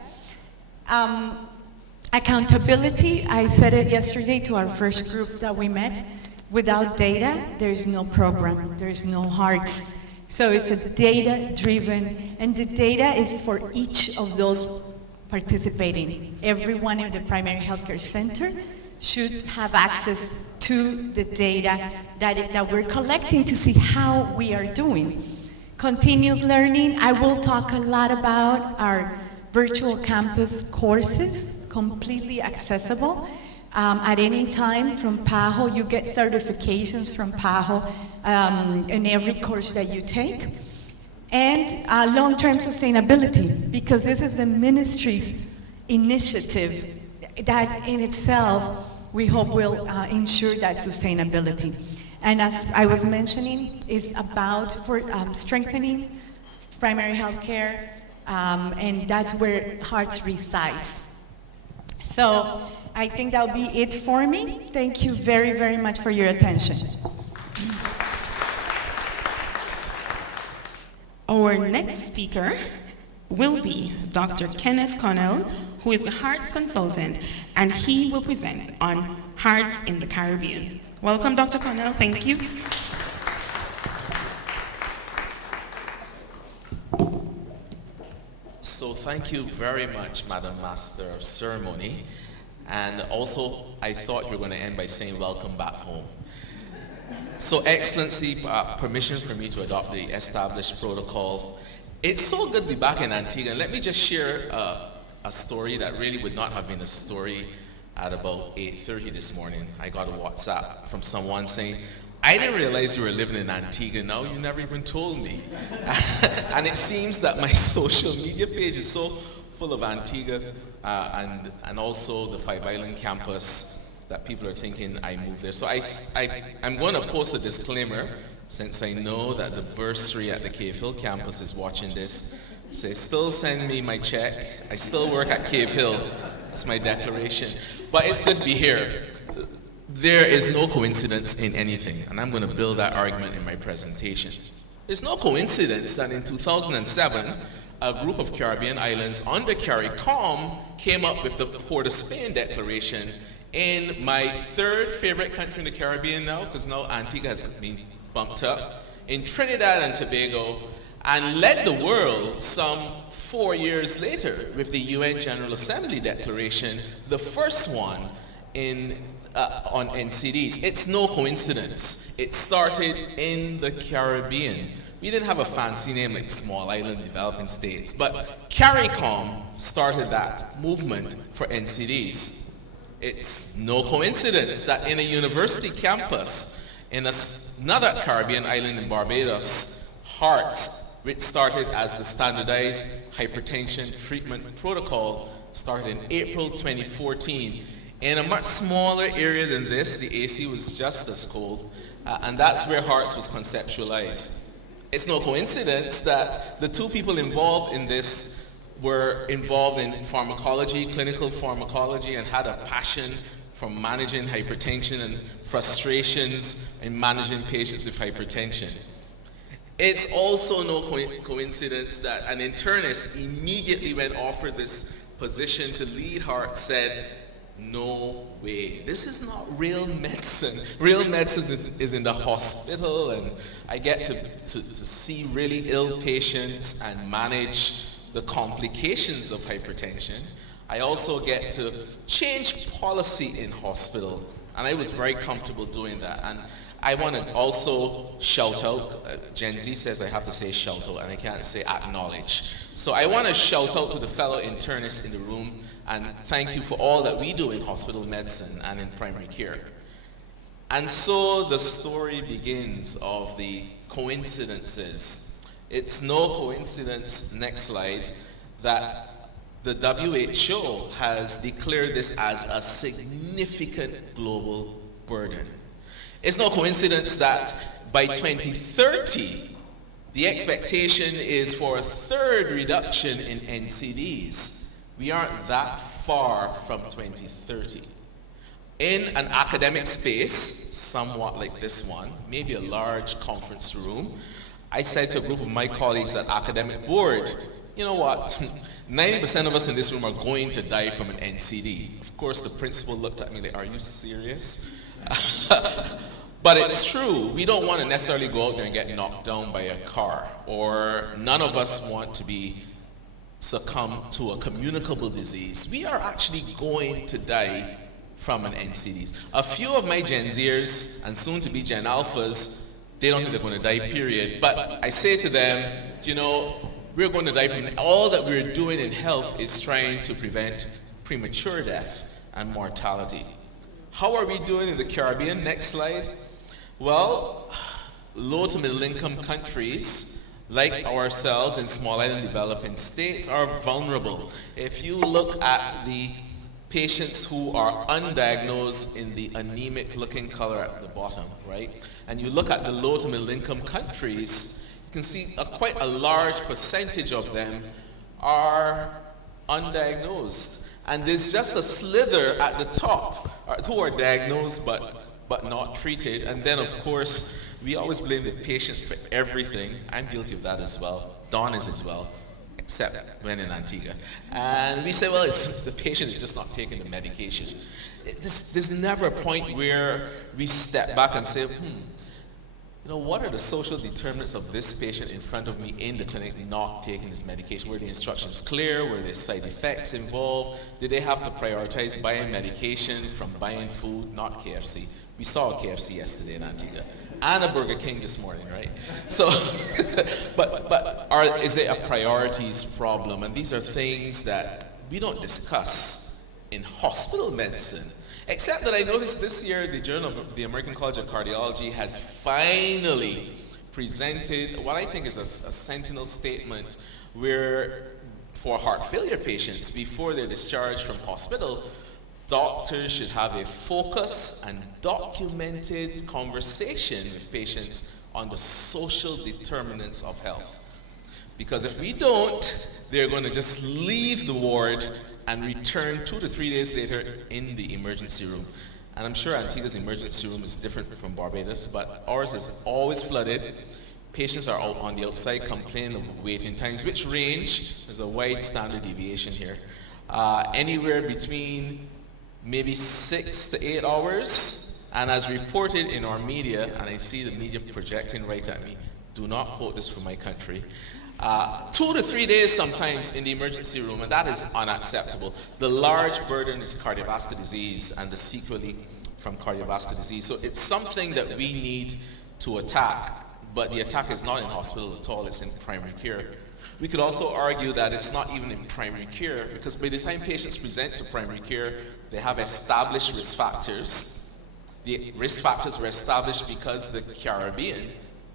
Accountability, I said it yesterday to our first group that we met, without data, there's no program, there's no Hearts. So it's a data-driven, and the data is for each of those participating. Everyone in the primary healthcare center should have access to the data that we're collecting to see how we are doing. Continuous learning, I will talk a lot about our virtual campus courses, completely accessible. At any time from PAHO, you get certifications from PAHO in every course that you take. And long-term sustainability, because this is the ministry's initiative that in itself, we hope will ensure that sustainability. And as I was mentioning, is about strengthening primary health care, and that's where Hearts resides. So I think that'll be it for me. Thank you very, very much for your attention. Our next speaker will be Dr. Kenneth Connell, who is a Hearts consultant, and he will present on Hearts in the Caribbean. Welcome, Dr. Connell. Thank you. So thank you very much, Madam Master of Ceremony. And also, I thought you were going to end by saying welcome back home. So Excellency, permission for me to adopt the established protocol. It's so good to be back in Antigua. And let me just share a story that really would not have been a story at about 8:30 this morning. I got a WhatsApp from someone saying, I didn't realize you were living in Antigua. Now you never even told me. And it seems that my social media page is so full of Antigua and also the Five Island campus that people are thinking I moved there. So I'm going to post a disclaimer, since I know that the bursary at the Cave Hill campus is watching this. Say, still send me my check. I still work at Cave Hill. That's my declaration. But it's good to be here. There is no coincidence in anything, and I'm going to build that argument in my presentation. There's no coincidence that in 2007, a group of Caribbean islands under CARICOM came up with the Port of Spain Declaration in my third favorite country in the Caribbean now, because now Antigua has been bumped up, in Trinidad and Tobago, and led the world some 4 years later with the UN General Assembly Declaration, the first one on NCDs. It's no coincidence. It started in the Caribbean. We didn't have a fancy name like Small Island Developing States, but CARICOM started that movement for NCDs. It's no coincidence that in a university campus in another Caribbean island in Barbados, Hearts, which started as the Standardized Hypertension Treatment Protocol, started in April 2014. In a much smaller area than this, the AC was just as cold, and that's where Hearts was conceptualized. It's no coincidence that the two people involved in this were involved in pharmacology, clinical pharmacology, and had a passion for managing hypertension and frustrations in managing patients with hypertension. It's also no coincidence that an internist, immediately when offered this position to lead Hearts, said, no way, this is not real medicine. Real medicine is in the hospital, and I get to see really ill patients and manage the complications of hypertension. I also get to change policy in hospital, and I was very comfortable doing that. And I want to also shout out, Gen Z says I have to say shout out, and I can't say acknowledge. So I want to shout out to the fellow internists in the room, and thank you for all that we do in hospital medicine and in primary care. And so the story begins of the coincidences. It's no coincidence, next slide, that the WHO has declared this as a significant global burden. It's no coincidence that by 2030, the expectation is for a third reduction in NCDs. We aren't that far from 2030. In an academic space, somewhat like this one, maybe a large conference room, I said to a group of my colleagues at Academic Board, you know what, 90% of us in this room are going to die from an NCD. Of course, the principal looked at me like, are you serious? But it's true. We don't want to necessarily go out there and get knocked down by a car, or none of us want to be succumb to a communicable disease. We are actually going to die from an NCDs. A few of my Gen Zers and soon to be Gen Alphas, they don't think they're going to die, period. But I say to them, you know, we're going to die from all that we're doing in health is trying to prevent premature death and mortality. How are we doing in the Caribbean? Next slide. Well, low to middle income countries like ourselves in small island developing states are vulnerable. If you look at the patients who are undiagnosed in the anemic looking color at the bottom, right? And you look at the low to middle income countries, you can see quite a large percentage of them are undiagnosed. And there's just a slither at the top who are diagnosed but not treated. And then of course, we always blame the patient for everything. I'm guilty of that as well. Don is as well. except when in Antigua. And we say, well, the patient is just not taking the medication. There's never a point where we step back and say, what are the social determinants of this patient in front of me in the clinic not taking this medication? Were the instructions clear? Were there side effects involved? Did they have to prioritize buying medication from buying food, not KFC? We saw a KFC yesterday in Antigua. And a Burger King this morning, right? So, but is there a priorities problem? And these are things that we don't discuss in hospital medicine. Except that I noticed this year the Journal of the American College of Cardiology has finally presented what I think is a sentinel statement where for heart failure patients, before they're discharged from hospital, doctors should have a focused and documented conversation with patients on the social determinants of health. Because if we don't, they're going to just leave the ward and return 2 to 3 days later in the emergency room. And I'm sure Antigua's emergency room is different from Barbados, but ours is always flooded. Patients are out on the outside complaining of waiting times, which range, there's a wide standard deviation here, anywhere between maybe 6 to 8 hours. And as reported in our media, and I see the media projecting right at me, do not quote this from my country, 2 to 3 days sometimes in the emergency room, and that is unacceptable. The large burden is cardiovascular disease and the sequelae from cardiovascular disease. So it's something that we need to attack, but the attack is not in hospital at all, it's in primary care. We could also argue that it's not even in primary care, because by the time patients present to primary care, they have established risk factors. The risk factors were established because the Caribbean,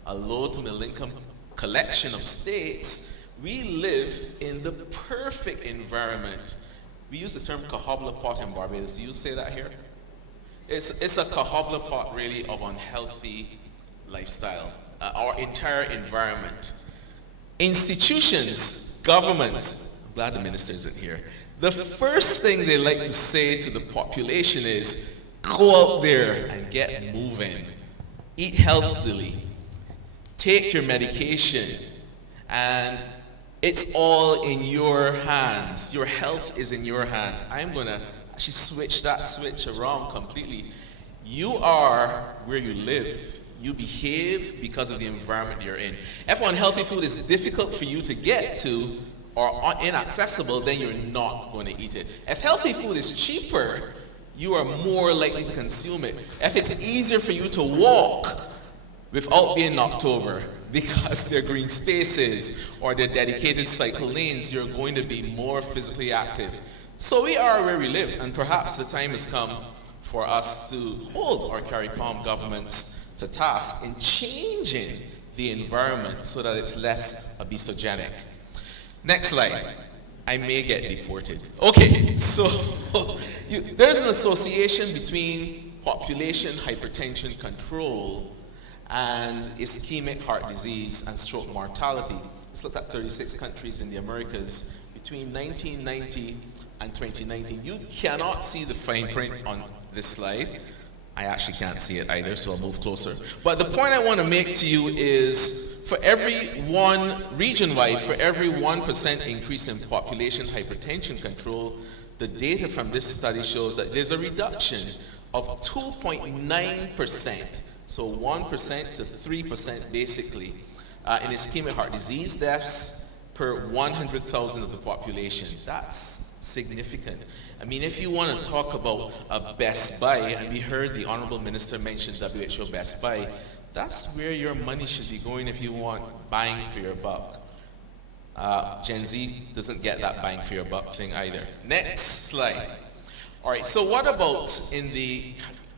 a low to middle income collection of states, we live in the perfect environment. We use the term cohobla pot in Barbados. Do you say that here? It's a cohobla pot really of unhealthy lifestyle. Our entire environment. Institutions, governments, I'm glad the minister isn't here. The first thing they like to say to the population is, go out there and get moving. Eat healthily. Take your medication, and it's all in your hands. Your health is in your hands. I'm going to actually switch that switch around completely. You are where you live. You behave because of the environment you're in. If unhealthy food is difficult for you to get to or inaccessible, then you're not going to eat it. If healthy food is cheaper, you are more likely to consume it. If it's easier for you to walk without being knocked over because they're green spaces or they're dedicated cycle lanes, you're going to be more physically active. So we are where we live, and perhaps the time has come for us to hold our CARICOM governments to task in changing the environment so that it's less obesogenic. Next slide. I may get deported. Okay, so there's an association between population hypertension control and ischemic heart disease and stroke mortality. Let's look at 36 countries in the Americas between 1990 and 2019. You cannot see the fine print on this slide. I actually can't see it either, so I'll move closer. But the point I want to make to you is, for every one, region-wide, for every 1% increase in population hypertension control, the data from this study shows that there's a reduction of 2.9%. So 1% to 3% basically in ischemic heart disease deaths per 100,000 of the population. That's significant. I mean, if you want to talk about a Best Buy, and we heard the Honorable Minister mention WHO Best Buy, that's where your money should be going if you want bang for your buck. Gen Z doesn't get that bang for your buck thing either. Next slide. All right, so what about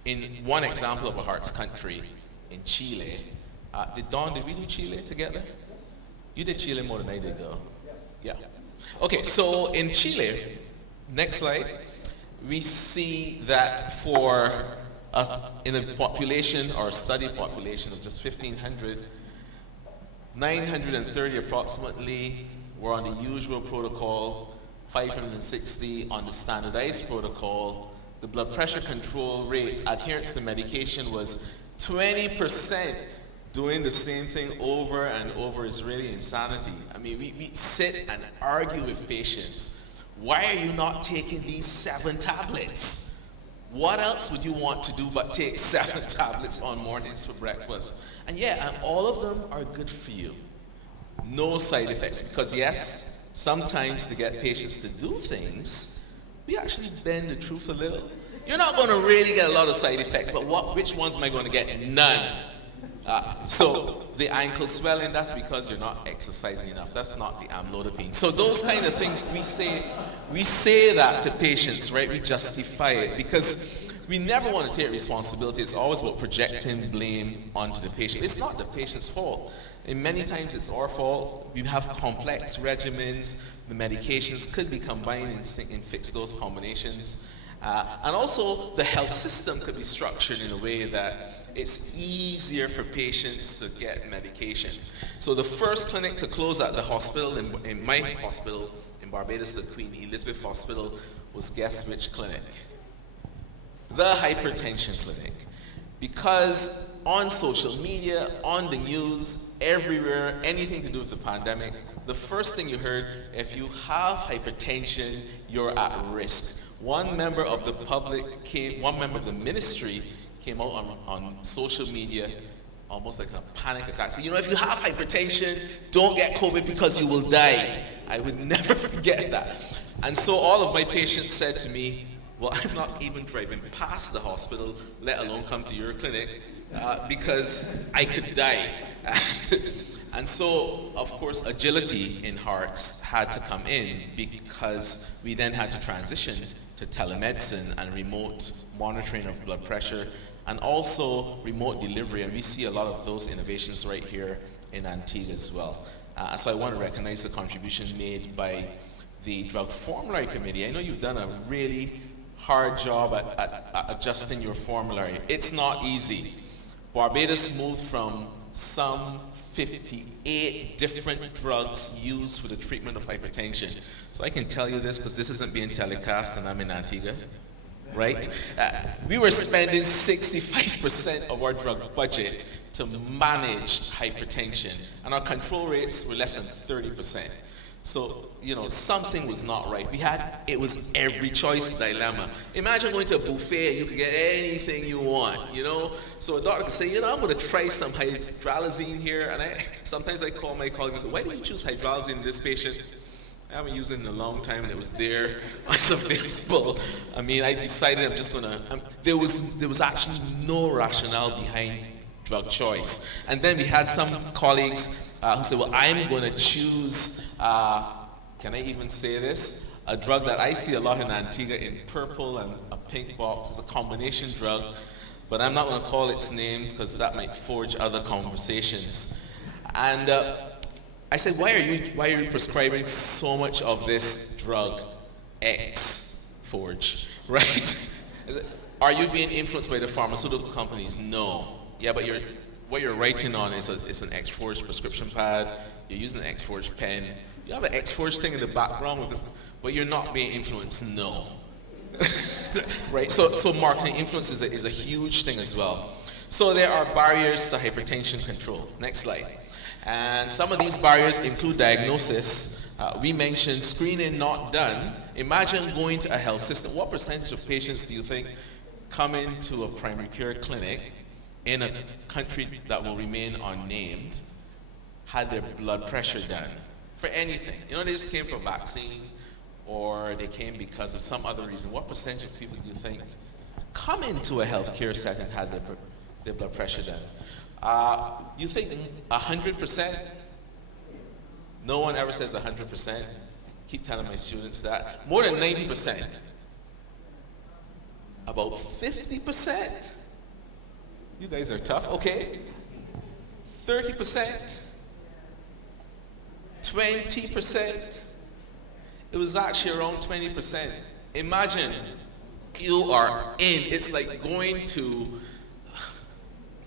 in one example of a heart's country, in Chile? Did we do Chile together? You did Chile more than I did, though. Yeah. Okay, so in Chile, next slide, we see that for in a population or a study population of just 1,500, 930 approximately were on the usual protocol, 560 on the standardized protocol. The blood pressure control rates, adherence to medication was 20% doing the same thing over and over is really insanity. I mean, we sit and argue with patients. Why are you not taking these 7 tablets? What else would you want to do but take 7 tablets on mornings for breakfast? And yeah, and all of them are good for you. No side effects, because yes, sometimes to get patients to do things, we actually bend the truth a little. You're not going to really get a lot of side effects, but which ones am I going to get? None. So the ankle swelling, that's because you're not exercising enough. That's not the amlodipine. So those kind of things, we say that to patients, right? We justify it because we never want to take responsibility. It's always about projecting blame onto the patient. It's not the patient's fault. And many times it's our fault. We have complex regimens. The medications could be combined and fix those combinations. And also the health system could be structured in a way that it's easier for patients to get medication. So the first clinic to close at the hospital, in my hospital in Barbados, the Queen Elizabeth Hospital, was guess which clinic? The hypertension clinic. Because on social media, on the news, everywhere, anything to do with the pandemic, the first thing you heard, if you have hypertension, you're at risk. One member of the ministry came out on social media, almost like a panic attack. So, if you have hypertension, don't get COVID because you will die. I would never forget that. And so all of my patients said to me, well, I'm not even driving past the hospital, let alone come to your clinic, because I could die. And so, of course, agility in Hearts had to come in because we then had to transition to telemedicine and remote monitoring of blood pressure and also remote delivery. And we see a lot of those innovations right here in Antigua as well. So I want to recognize the contribution made by the Drug Formulary Committee. I know you've done a really hard job at adjusting your formulary. It's not easy. Barbados moved from some 58 different drugs used for the treatment of hypertension. So I can tell you this because this isn't being telecast and I'm in Antigua, right? We were spending 65% of our drug budget to manage hypertension, and our control rates were less than 30%. So, something was not right. It was every choice dilemma. Imagine going to a buffet and you could get anything you want, So a doctor could say, I'm going to try some hydralazine here. And sometimes I call my colleagues and say, why did you choose hydralazine in this patient? I haven't used it in a long time and it was there. It's available. I decided I'm just going to, there was actually no rationale behind drug choice. And then we had some colleagues who said, well, I'm going to choose, can I even say this? A drug that I see a lot in Antigua in purple and a pink box. It's a combination drug, but I'm not going to call its name because that might forge other conversations. And I said, why are you prescribing so much of this drug X, Forge, right? Are you being influenced by the pharmaceutical companies? No. Yeah, but what you're writing on is an X-Forge prescription pad. You're using an X-Forge pen. You have an X-Forge thing in the background with this, but you're not being influenced. No. Right? So marketing influence is a huge thing as well. So there are barriers to hypertension control. Next slide. And some of these barriers include diagnosis. We mentioned screening not done. Imagine going to a health system. What percentage of patients do you think come into a primary care clinic in a country that will remain unnamed had their blood pressure done for anything? They just came for a vaccine or they came because of some other reason. What percentage of people do you think come into a healthcare setting had their blood pressure done? You think 100%? No one ever says 100%. I keep telling my students that. More than 90%. About 50%? You guys are tough, okay. 30%? 20%? It was actually around 20%. Imagine you are in, it's like going to,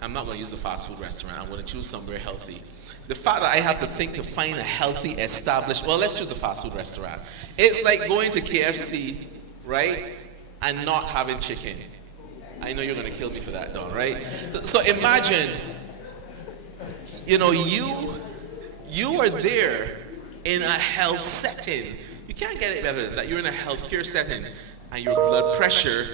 I'm not going to use a fast food restaurant, I'm going to choose somewhere healthy. The fact that I have to think to find a healthy, established, well, let's choose a fast food restaurant. It's like going to KFC, right, and not having chicken. I know you're going to kill me for that, Don, right? So imagine You know, you are there in a health setting. You can't get it better than that. You're in a healthcare setting and your blood pressure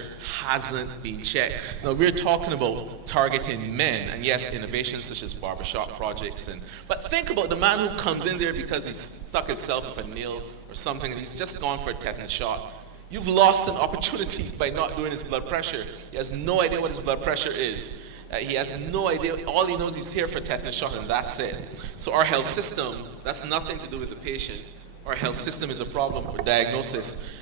hasn't been checked. Now, we're talking about targeting men, and yes, innovations such as barbershop projects. But think about the man who comes in there because he's stuck himself with a nail or something, and he's just gone for a tetanus shot. You've lost an opportunity by not doing his blood pressure. He has no idea what his blood pressure is. He has no idea. All he knows, he's here for a tetanus shot, and that's it. So our health system, that's nothing to do with the patient. Our health system is a problem with diagnosis.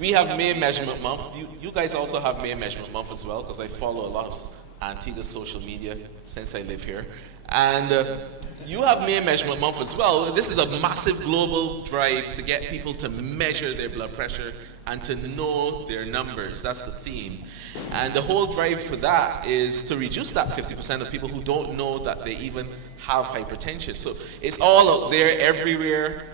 We have May Measurement Month. You guys also have May Measurement Month as well, because I follow a lot of Antigua social media since I live here. And you have May Measurement Month as well. This is a massive global drive to get people to measure their blood pressure and to know their numbers. That's the theme. And the whole drive for that is to reduce that 50% of people who don't know that they even have hypertension. So it's all out there, everywhere.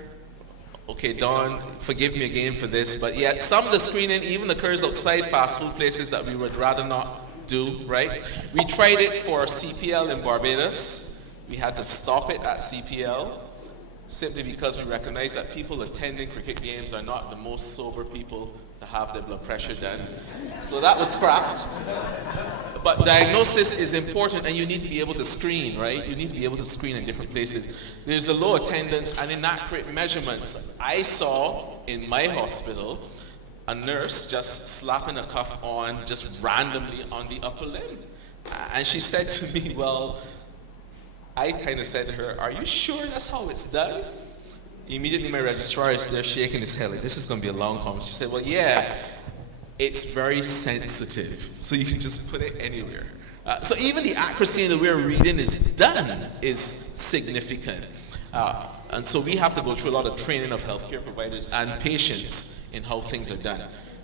Okay, Dawn, forgive me again for this, but yet some of the screening even occurs outside fast food places that we would rather not do, right? We tried it for CPL in Barbados. We had to stop it at CPL simply because we recognize that people attending cricket games are not the most sober people to have their blood pressure done. So that was scrapped. But diagnosis is important, and you need to be able to screen, right? You need to be able to screen in different places. There's a low attendance and inaccurate measurements. I saw in my hospital a nurse just slapping a cuff on just randomly on the upper limb. And she said to me, well, I kind of said to her, are you sure that's how it's done? Immediately my registrar is there shaking his head like, this is going to be a long conversation. She said, well, yeah, it's very sensitive, so you can just put it anywhere. So even the accuracy in the way reading is done is significant. And so we have to go through a lot of training of healthcare providers and patients in how things are done.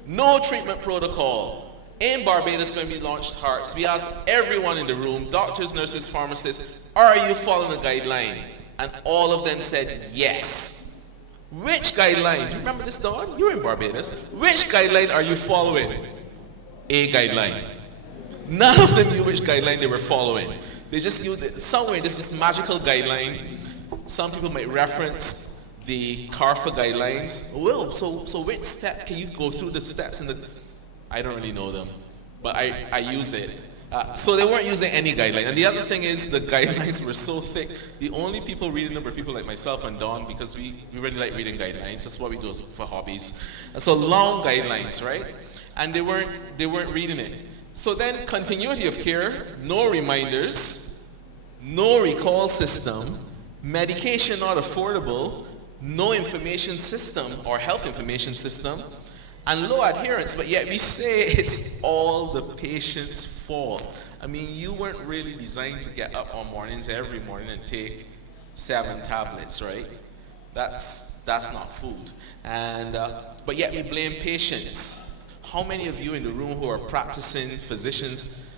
No treatment protocol. In Barbados, when we launched HEARTS, we asked everyone in the room, doctors, nurses, pharmacists, are you following a guideline? And all of them said yes. Which guideline? Do you remember this, Dawn? You're in Barbados. Which guideline are you following? A guideline. None of them knew which guideline they were following. They just knew that somewhere there's this magical guideline. Some people might reference the CARFA guidelines. Well, so which step? Can you go through the steps? I don't really know them, but I use it. So they weren't using any guideline. And the other thing is the guidelines were so thick. The only people reading them were people like myself and Dawn, because we really like reading guidelines. That's what we do for hobbies. And so long guidelines, right? And they weren't reading it. So then continuity of care, no reminders, no recall system, medication not affordable, no information system or health information system, and low adherence, but yet we say it's all the patient's fault. I mean, you weren't really designed to get up on mornings every morning and take 7 tablets, right? That's not food. And but yet we blame patients. How many of you in the room who are practicing physicians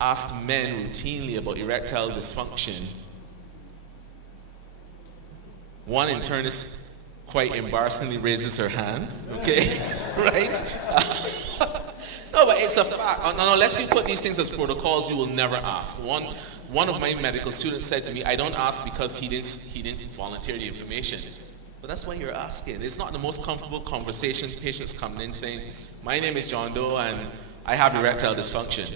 ask men routinely about erectile dysfunction? One internist quite embarrassingly raises her hand, okay, right? No, but it's a fact. Unless you put these things as protocols, you will never ask. One of my medical students said to me, I don't ask because he didn't volunteer the information. But that's why you're asking. It's not the most comfortable conversation. Patients come in saying, my name is John Doe and I have erectile dysfunction.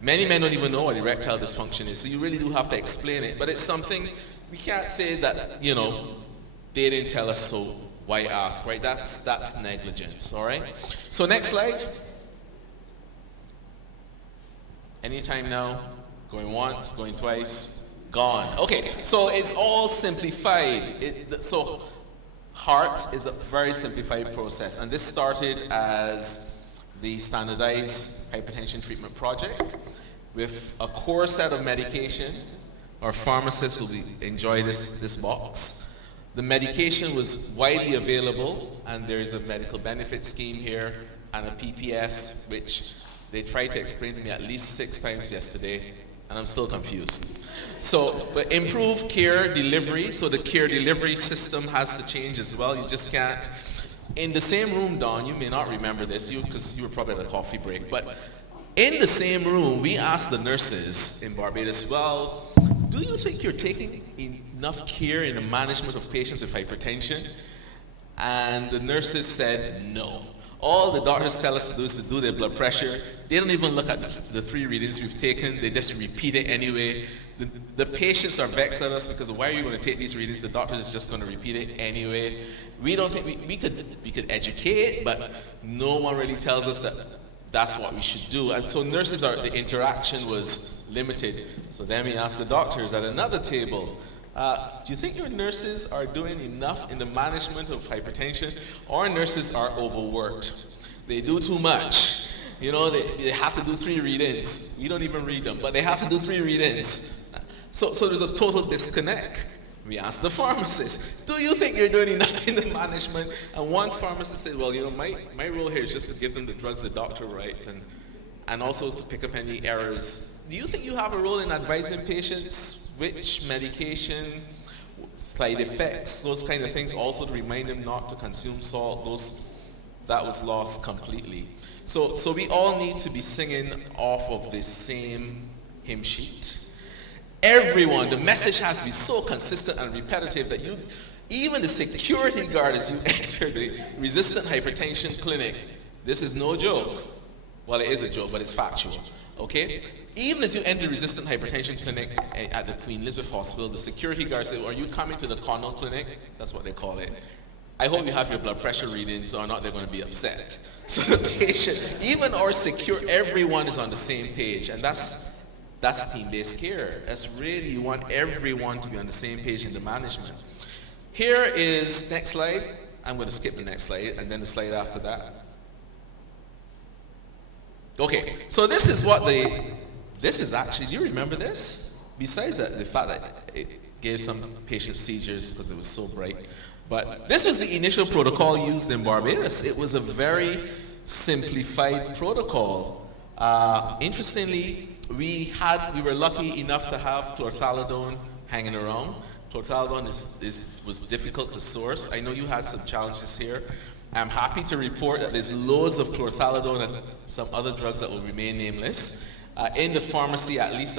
Many men don't even know what erectile dysfunction is, so you really do have to explain it. But it's something, we can't say that, they didn't tell us, so why ask, right? That's negligence, all right? So next slide. Anytime now, going once, going twice, gone. Okay, so it's all simplified. So HEARTS is a very simplified process, and this started as the standardized hypertension treatment project with a core set of medication. Our pharmacists will enjoy this box. The medication was widely available, and there is a medical benefit scheme here and a PPS, which they tried to explain to me at least 6 times yesterday, and I'm still confused. So, but improved care delivery, so the care delivery system has to change as well. You just can't. In the same room, Dawn, you may not remember this, because you were probably at a coffee break, but in the same room, we asked the nurses in Barbados, well, do you think you're taking enough care in the management of patients with hypertension? And the nurses said no. All the doctors tell us to do is to do their blood pressure. They don't even look at the 3 readings we've taken. They just repeat it anyway. The patients are vexed at us because why are you going to take these readings? The doctor is just going to repeat it anyway. We don't think we could educate, but no one really tells us that that's what we should do. And so the interaction was limited. So then we asked the doctors at another table, do you think your nurses are doing enough in the management of hypertension? Our nurses are overworked. They do too much. You know, they have to do 3 read-ins. We don't even read them, but they have to do 3 read-ins. So there's a total disconnect. We asked the pharmacist, do you think you're doing enough in the management? And one pharmacist said, well, you know, my role here is just to give them the drugs the doctor writes and also to pick up any errors. Do you think you have a role in advising patients which medication, side effects, those kind of things, also to remind them not to consume salt? That was lost completely. So we all need to be singing off of the same hymn sheet. Everyone, the message has to be so consistent and repetitive that even the security guard as you enter the resistant hypertension clinic, this is no joke. Well, it is a joke, but it's factual, okay? Even as you enter the resistant hypertension clinic at the Queen Elizabeth Hospital, the security guard says, are you coming to the Connell Clinic? That's what they call it. I hope you have your blood pressure readings, or not they're going to be upset. So the patient, even our everyone is on the same page, and that's team-based care. That's really, you want everyone to be on the same page in the management. Here is, next slide. I'm going to skip the next slide, and then the slide after that. Okay, so this is actually, do you remember this? Besides that, the fact that it gave some patients seizures because it was so bright. But this was the initial protocol used in Barbados. It was a very simplified protocol. Interestingly, we were lucky enough to have chlorthalidone hanging around. Chlorthalidone was difficult to source. I know you had some challenges here. I'm happy to report that there's loads of chlorthalidone and some other drugs that will remain nameless in the pharmacy, at least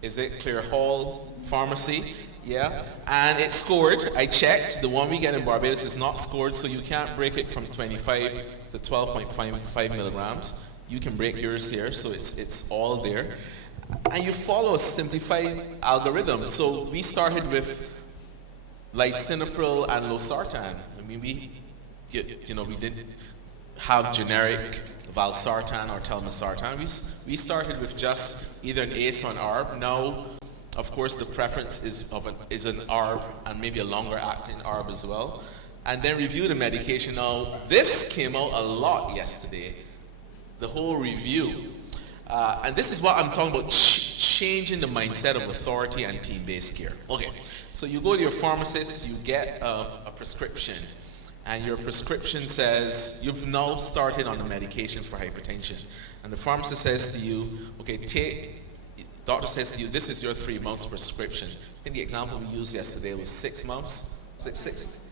is it Clear Hall Pharmacy? Yeah, and it's scored. I checked. The one we get in Barbados is not scored, so you can't break it from 25 to 12.55 milligrams. You can break yours here, so it's all there. And you follow a simplified algorithm. So we started with lisinopril and losartan. I mean, we didn't have generic valsartan or telmisartan. We started with just either an ACE or an ARB. Now, of course, the preference is an ARB and maybe a longer acting ARB as well. And then review the medication. Now, this came out a lot yesterday, the whole review. And this is what I'm talking about, changing the mindset of authority and team-based care. Okay, so you go to your pharmacist, you get a prescription, and your prescription says, you've now started on the medication for hypertension. And the pharmacist says to you, okay, doctor says to you, this is your 3 months prescription. I think the example we used yesterday was 6 months,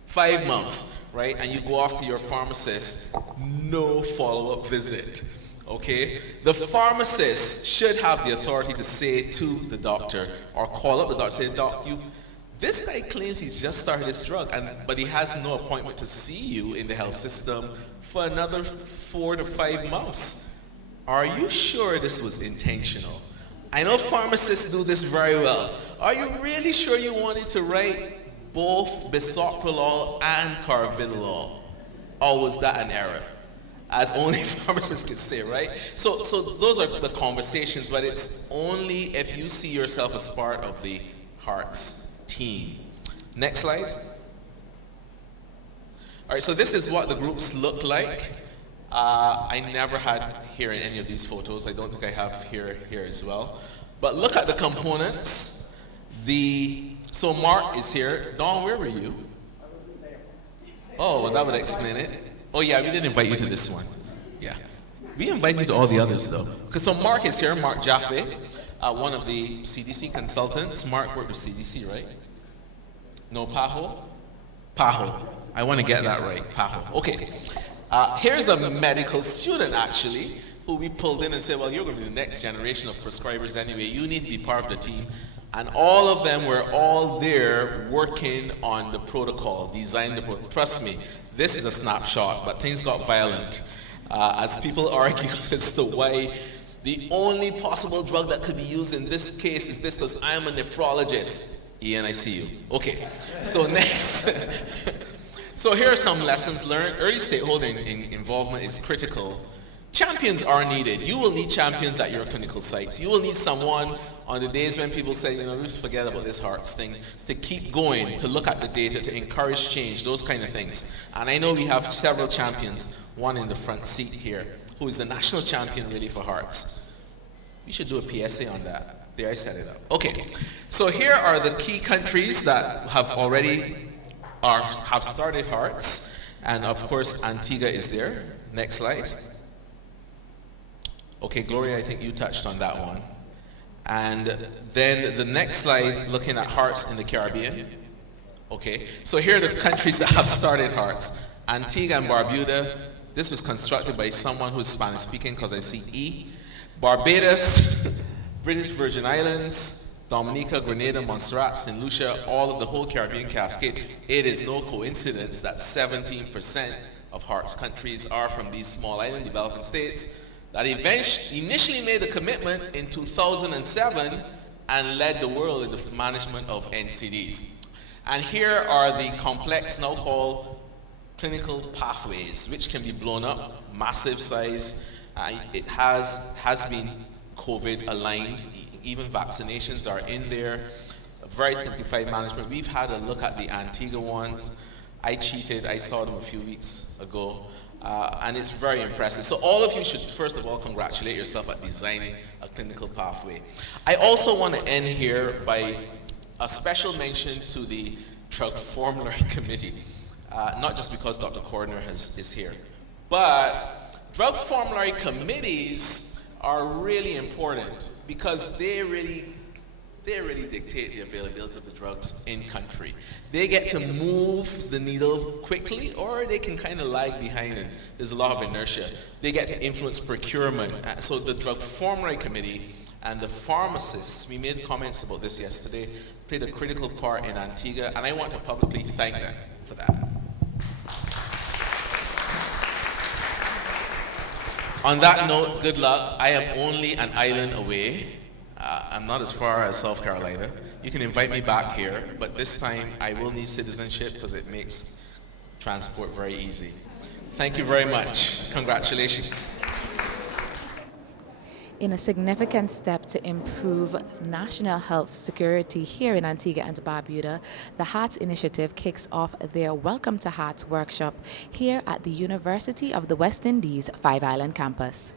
5 months, right? And you go off to your pharmacist, no follow-up visit, okay? The pharmacist should have the authority to say to the doctor, or call up the doctor, say, doc, this guy claims he's just started this drug, but he has no appointment to see you in the health system for another 4 to 5 months. Are you sure this was intentional? I know pharmacists do this very well. Are you really sure you wanted to write both bisoprolol and carvedilol? Or was that an error? As only pharmacists can say, right? So those are the conversations, but it's only if you see yourself as part of the Hearts team. Next slide. All right, so this is what the groups look like. I never had here in any of these photos. I don't think I have here as well. But look at the components. So Mark is here. Dawn, where were you? Oh, well, that would explain it. Oh yeah, we didn't invite you to this one. Yeah, we invite you to all the others though. Because so Mark is here. Mark Jaffe, one of the CDC consultants. Mark worked with CDC, right? No, Paho. I want to get that right. Paho. Okay. Here's a medical student, actually, who we pulled in and said, well, you're going to be the next generation of prescribers anyway. You need to be part of the team. And all of them were all there working on the protocol, designing the protocol. Trust me, this is a snapshot, but things got violent as people argue as to why the only possible drug that could be used in this case is this, because I'm a nephrologist. Ian, I see you. Okay, so next. So here are some lessons learned. Early stakeholder involvement is critical. Champions are needed. You will need champions at your clinical sites. You will need someone on the days when people say, you know, just forget about this hearts thing, to keep going, to look at the data, to encourage change, those kind of things. And I know we have several champions, one in the front seat here, who is the national champion really for hearts. We should do a PSA on that. There, I set it up. Okay, so here are the key countries that have already have started hearts. And of course, Antigua is there. Next slide. Okay, Gloria, I think you touched on that one. And then the next slide, looking at hearts in the Caribbean. Okay, so here are the countries that have started hearts. Antigua and Barbuda. This was constructed by someone who's Spanish speaking, because I see E. Barbados, British Virgin Islands, Dominica, Grenada, Montserrat, St. Lucia, all of the whole Caribbean cascade. It is no coincidence that 17% of hearts countries are from these small island developing states that initially made a commitment in 2007 and led the world in the management of NCDs. And here are the complex, now called clinical pathways, which can be blown up, massive size. It has been COVID aligned, even vaccinations are in there. Very simplified management. We've had a look at the Antigua ones. I cheated, I saw them a few weeks ago. And it's very impressive. So all of you should first of all congratulate yourself at designing a clinical pathway. I also want to end here by a special mention to the Drug Formulary Committee. Not just because Dr. Cordner is here, but drug formulary committees are really important because they really dictate the availability of the drugs in country. They get to move the needle quickly, or they can kind of lag behind it. There's a lot of inertia. They get to influence procurement. So the Drug Formulary Committee and the pharmacists, we made comments about this yesterday, played a critical part in Antigua, and I want to publicly thank them for that. On that note, good luck. I am only an island away. I'm not as far as South Carolina. You can invite me back here, but this time I will need citizenship because it makes transport very easy. Thank you very much. Congratulations. In a significant step to improve national health security here in Antigua and Barbuda, the Hearts Initiative kicks off their Welcome to Hearts workshop here at the University of the West Indies Five Island campus.